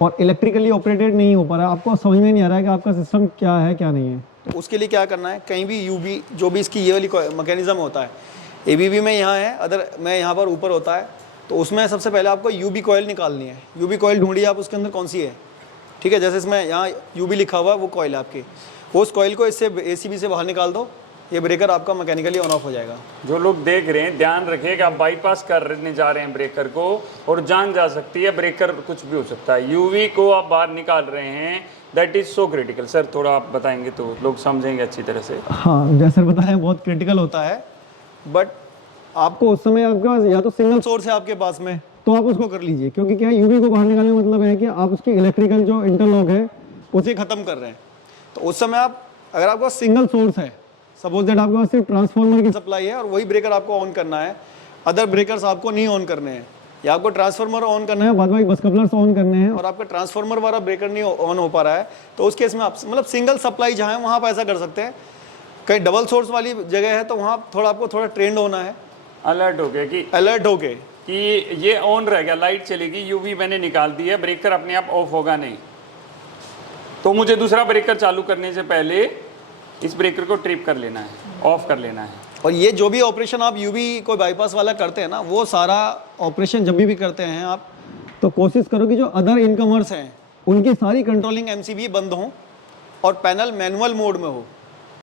और इलेक्ट्रिकली ऑपरेटेड नहीं हो पा रहा है, आपको समझ में नहीं आ रहा है कि आपका सिस्टम क्या है क्या नहीं है, तो उसके लिए क्या करना है, कहीं भी यूबी जो भी इसकी ये वाली मैकेनिज्म होता है, एबीबी में यहाँ है, अदर में यहाँ पर ऊपर होता है, तो उसमें सबसे पहले आपको यूबी कॉइल निकालनी है। यूबी कॉइल ढूंढिए आप उसके अंदर कौन सी है। ठीक है, जैसे इसमें यहाँ यूबी लिखा हुआ है वो कॉइल आपकी, उस कॉइल को इससे एसीबी से बाहर निकाल दो, ये ब्रेकर आपका मैकेनिकली ऑन ऑफ हो जाएगा। जो लोग देख रहे हैं ध्यान रखिएगा, आप बाईपास करने जा रहे हैं ब्रेकर को और जान जा सकती है, ब्रेकर कुछ भी हो सकता है। यूवी को आप बाहर निकाल रहे हैं, that is so critical. Sir थोड़ा आप बताएंगे तो लोग समझेंगे अच्छी तरह से। हाँ, जैसे बताया बहुत क्रिटिकल होता है, बट आपको उस समय आपके पास या तो सिंगल सोर्स है आपके पास में तो आप उसको कर लीजिए, क्योंकि क्या यूवी को बाहर निकालने का मतलब है कि आप उसकी इलेक्ट्रिकल जो इंटरलॉक है उसे खत्म कर रहे हैं। तो उस समय आप, अगर आपका सिंगल सोर्स है, सपोज दैट आपके पास सिर्फ ट्रांसफार्मर की सप्लाई है और वही ब्रेकर आपको ऑन करना है, अदर ब्रेकर्स आपको नहीं ऑन करने हैं, या आपको ट्रांसफार्मर ऑन करना है, बाद बाकी बस कपलर्स ऑन करने हैं और आपका ट्रांसफार्मर वाला ब्रेकर नहीं ऑन हो पा रहा है, तो उस केस में आप मतलब सिंगल सप्लाई जहाँ है वहाँ आप ऐसा कर सकते हैं। कहीं डबल सोर्स वाली जगह है तो वहाँ आपको थोड़ा ट्रेंड होना है, अलर्ट हो गया कि ये ऑन रह गया, लाइट चलेगी, यूवी मैंने निकाल दी है, ब्रेकर अपने आप ऑफ होगा नहीं। तो मुझे दूसरा ब्रेकर चालू करने से पहले इस ब्रेकर को ट्रिप कर लेना है, ऑफ कर लेना है। और ये जो भी ऑपरेशन आप यूवी कोई बाईपास वाला करते हैं ना, वो सारा ऑपरेशन जब भी करते हैं आप, तो कोशिश करो कि जो अदर इनकमर्स हैं उनकी सारी कंट्रोलिंग एमसीबी बंद हो और पैनल मैनुअल मोड में हो।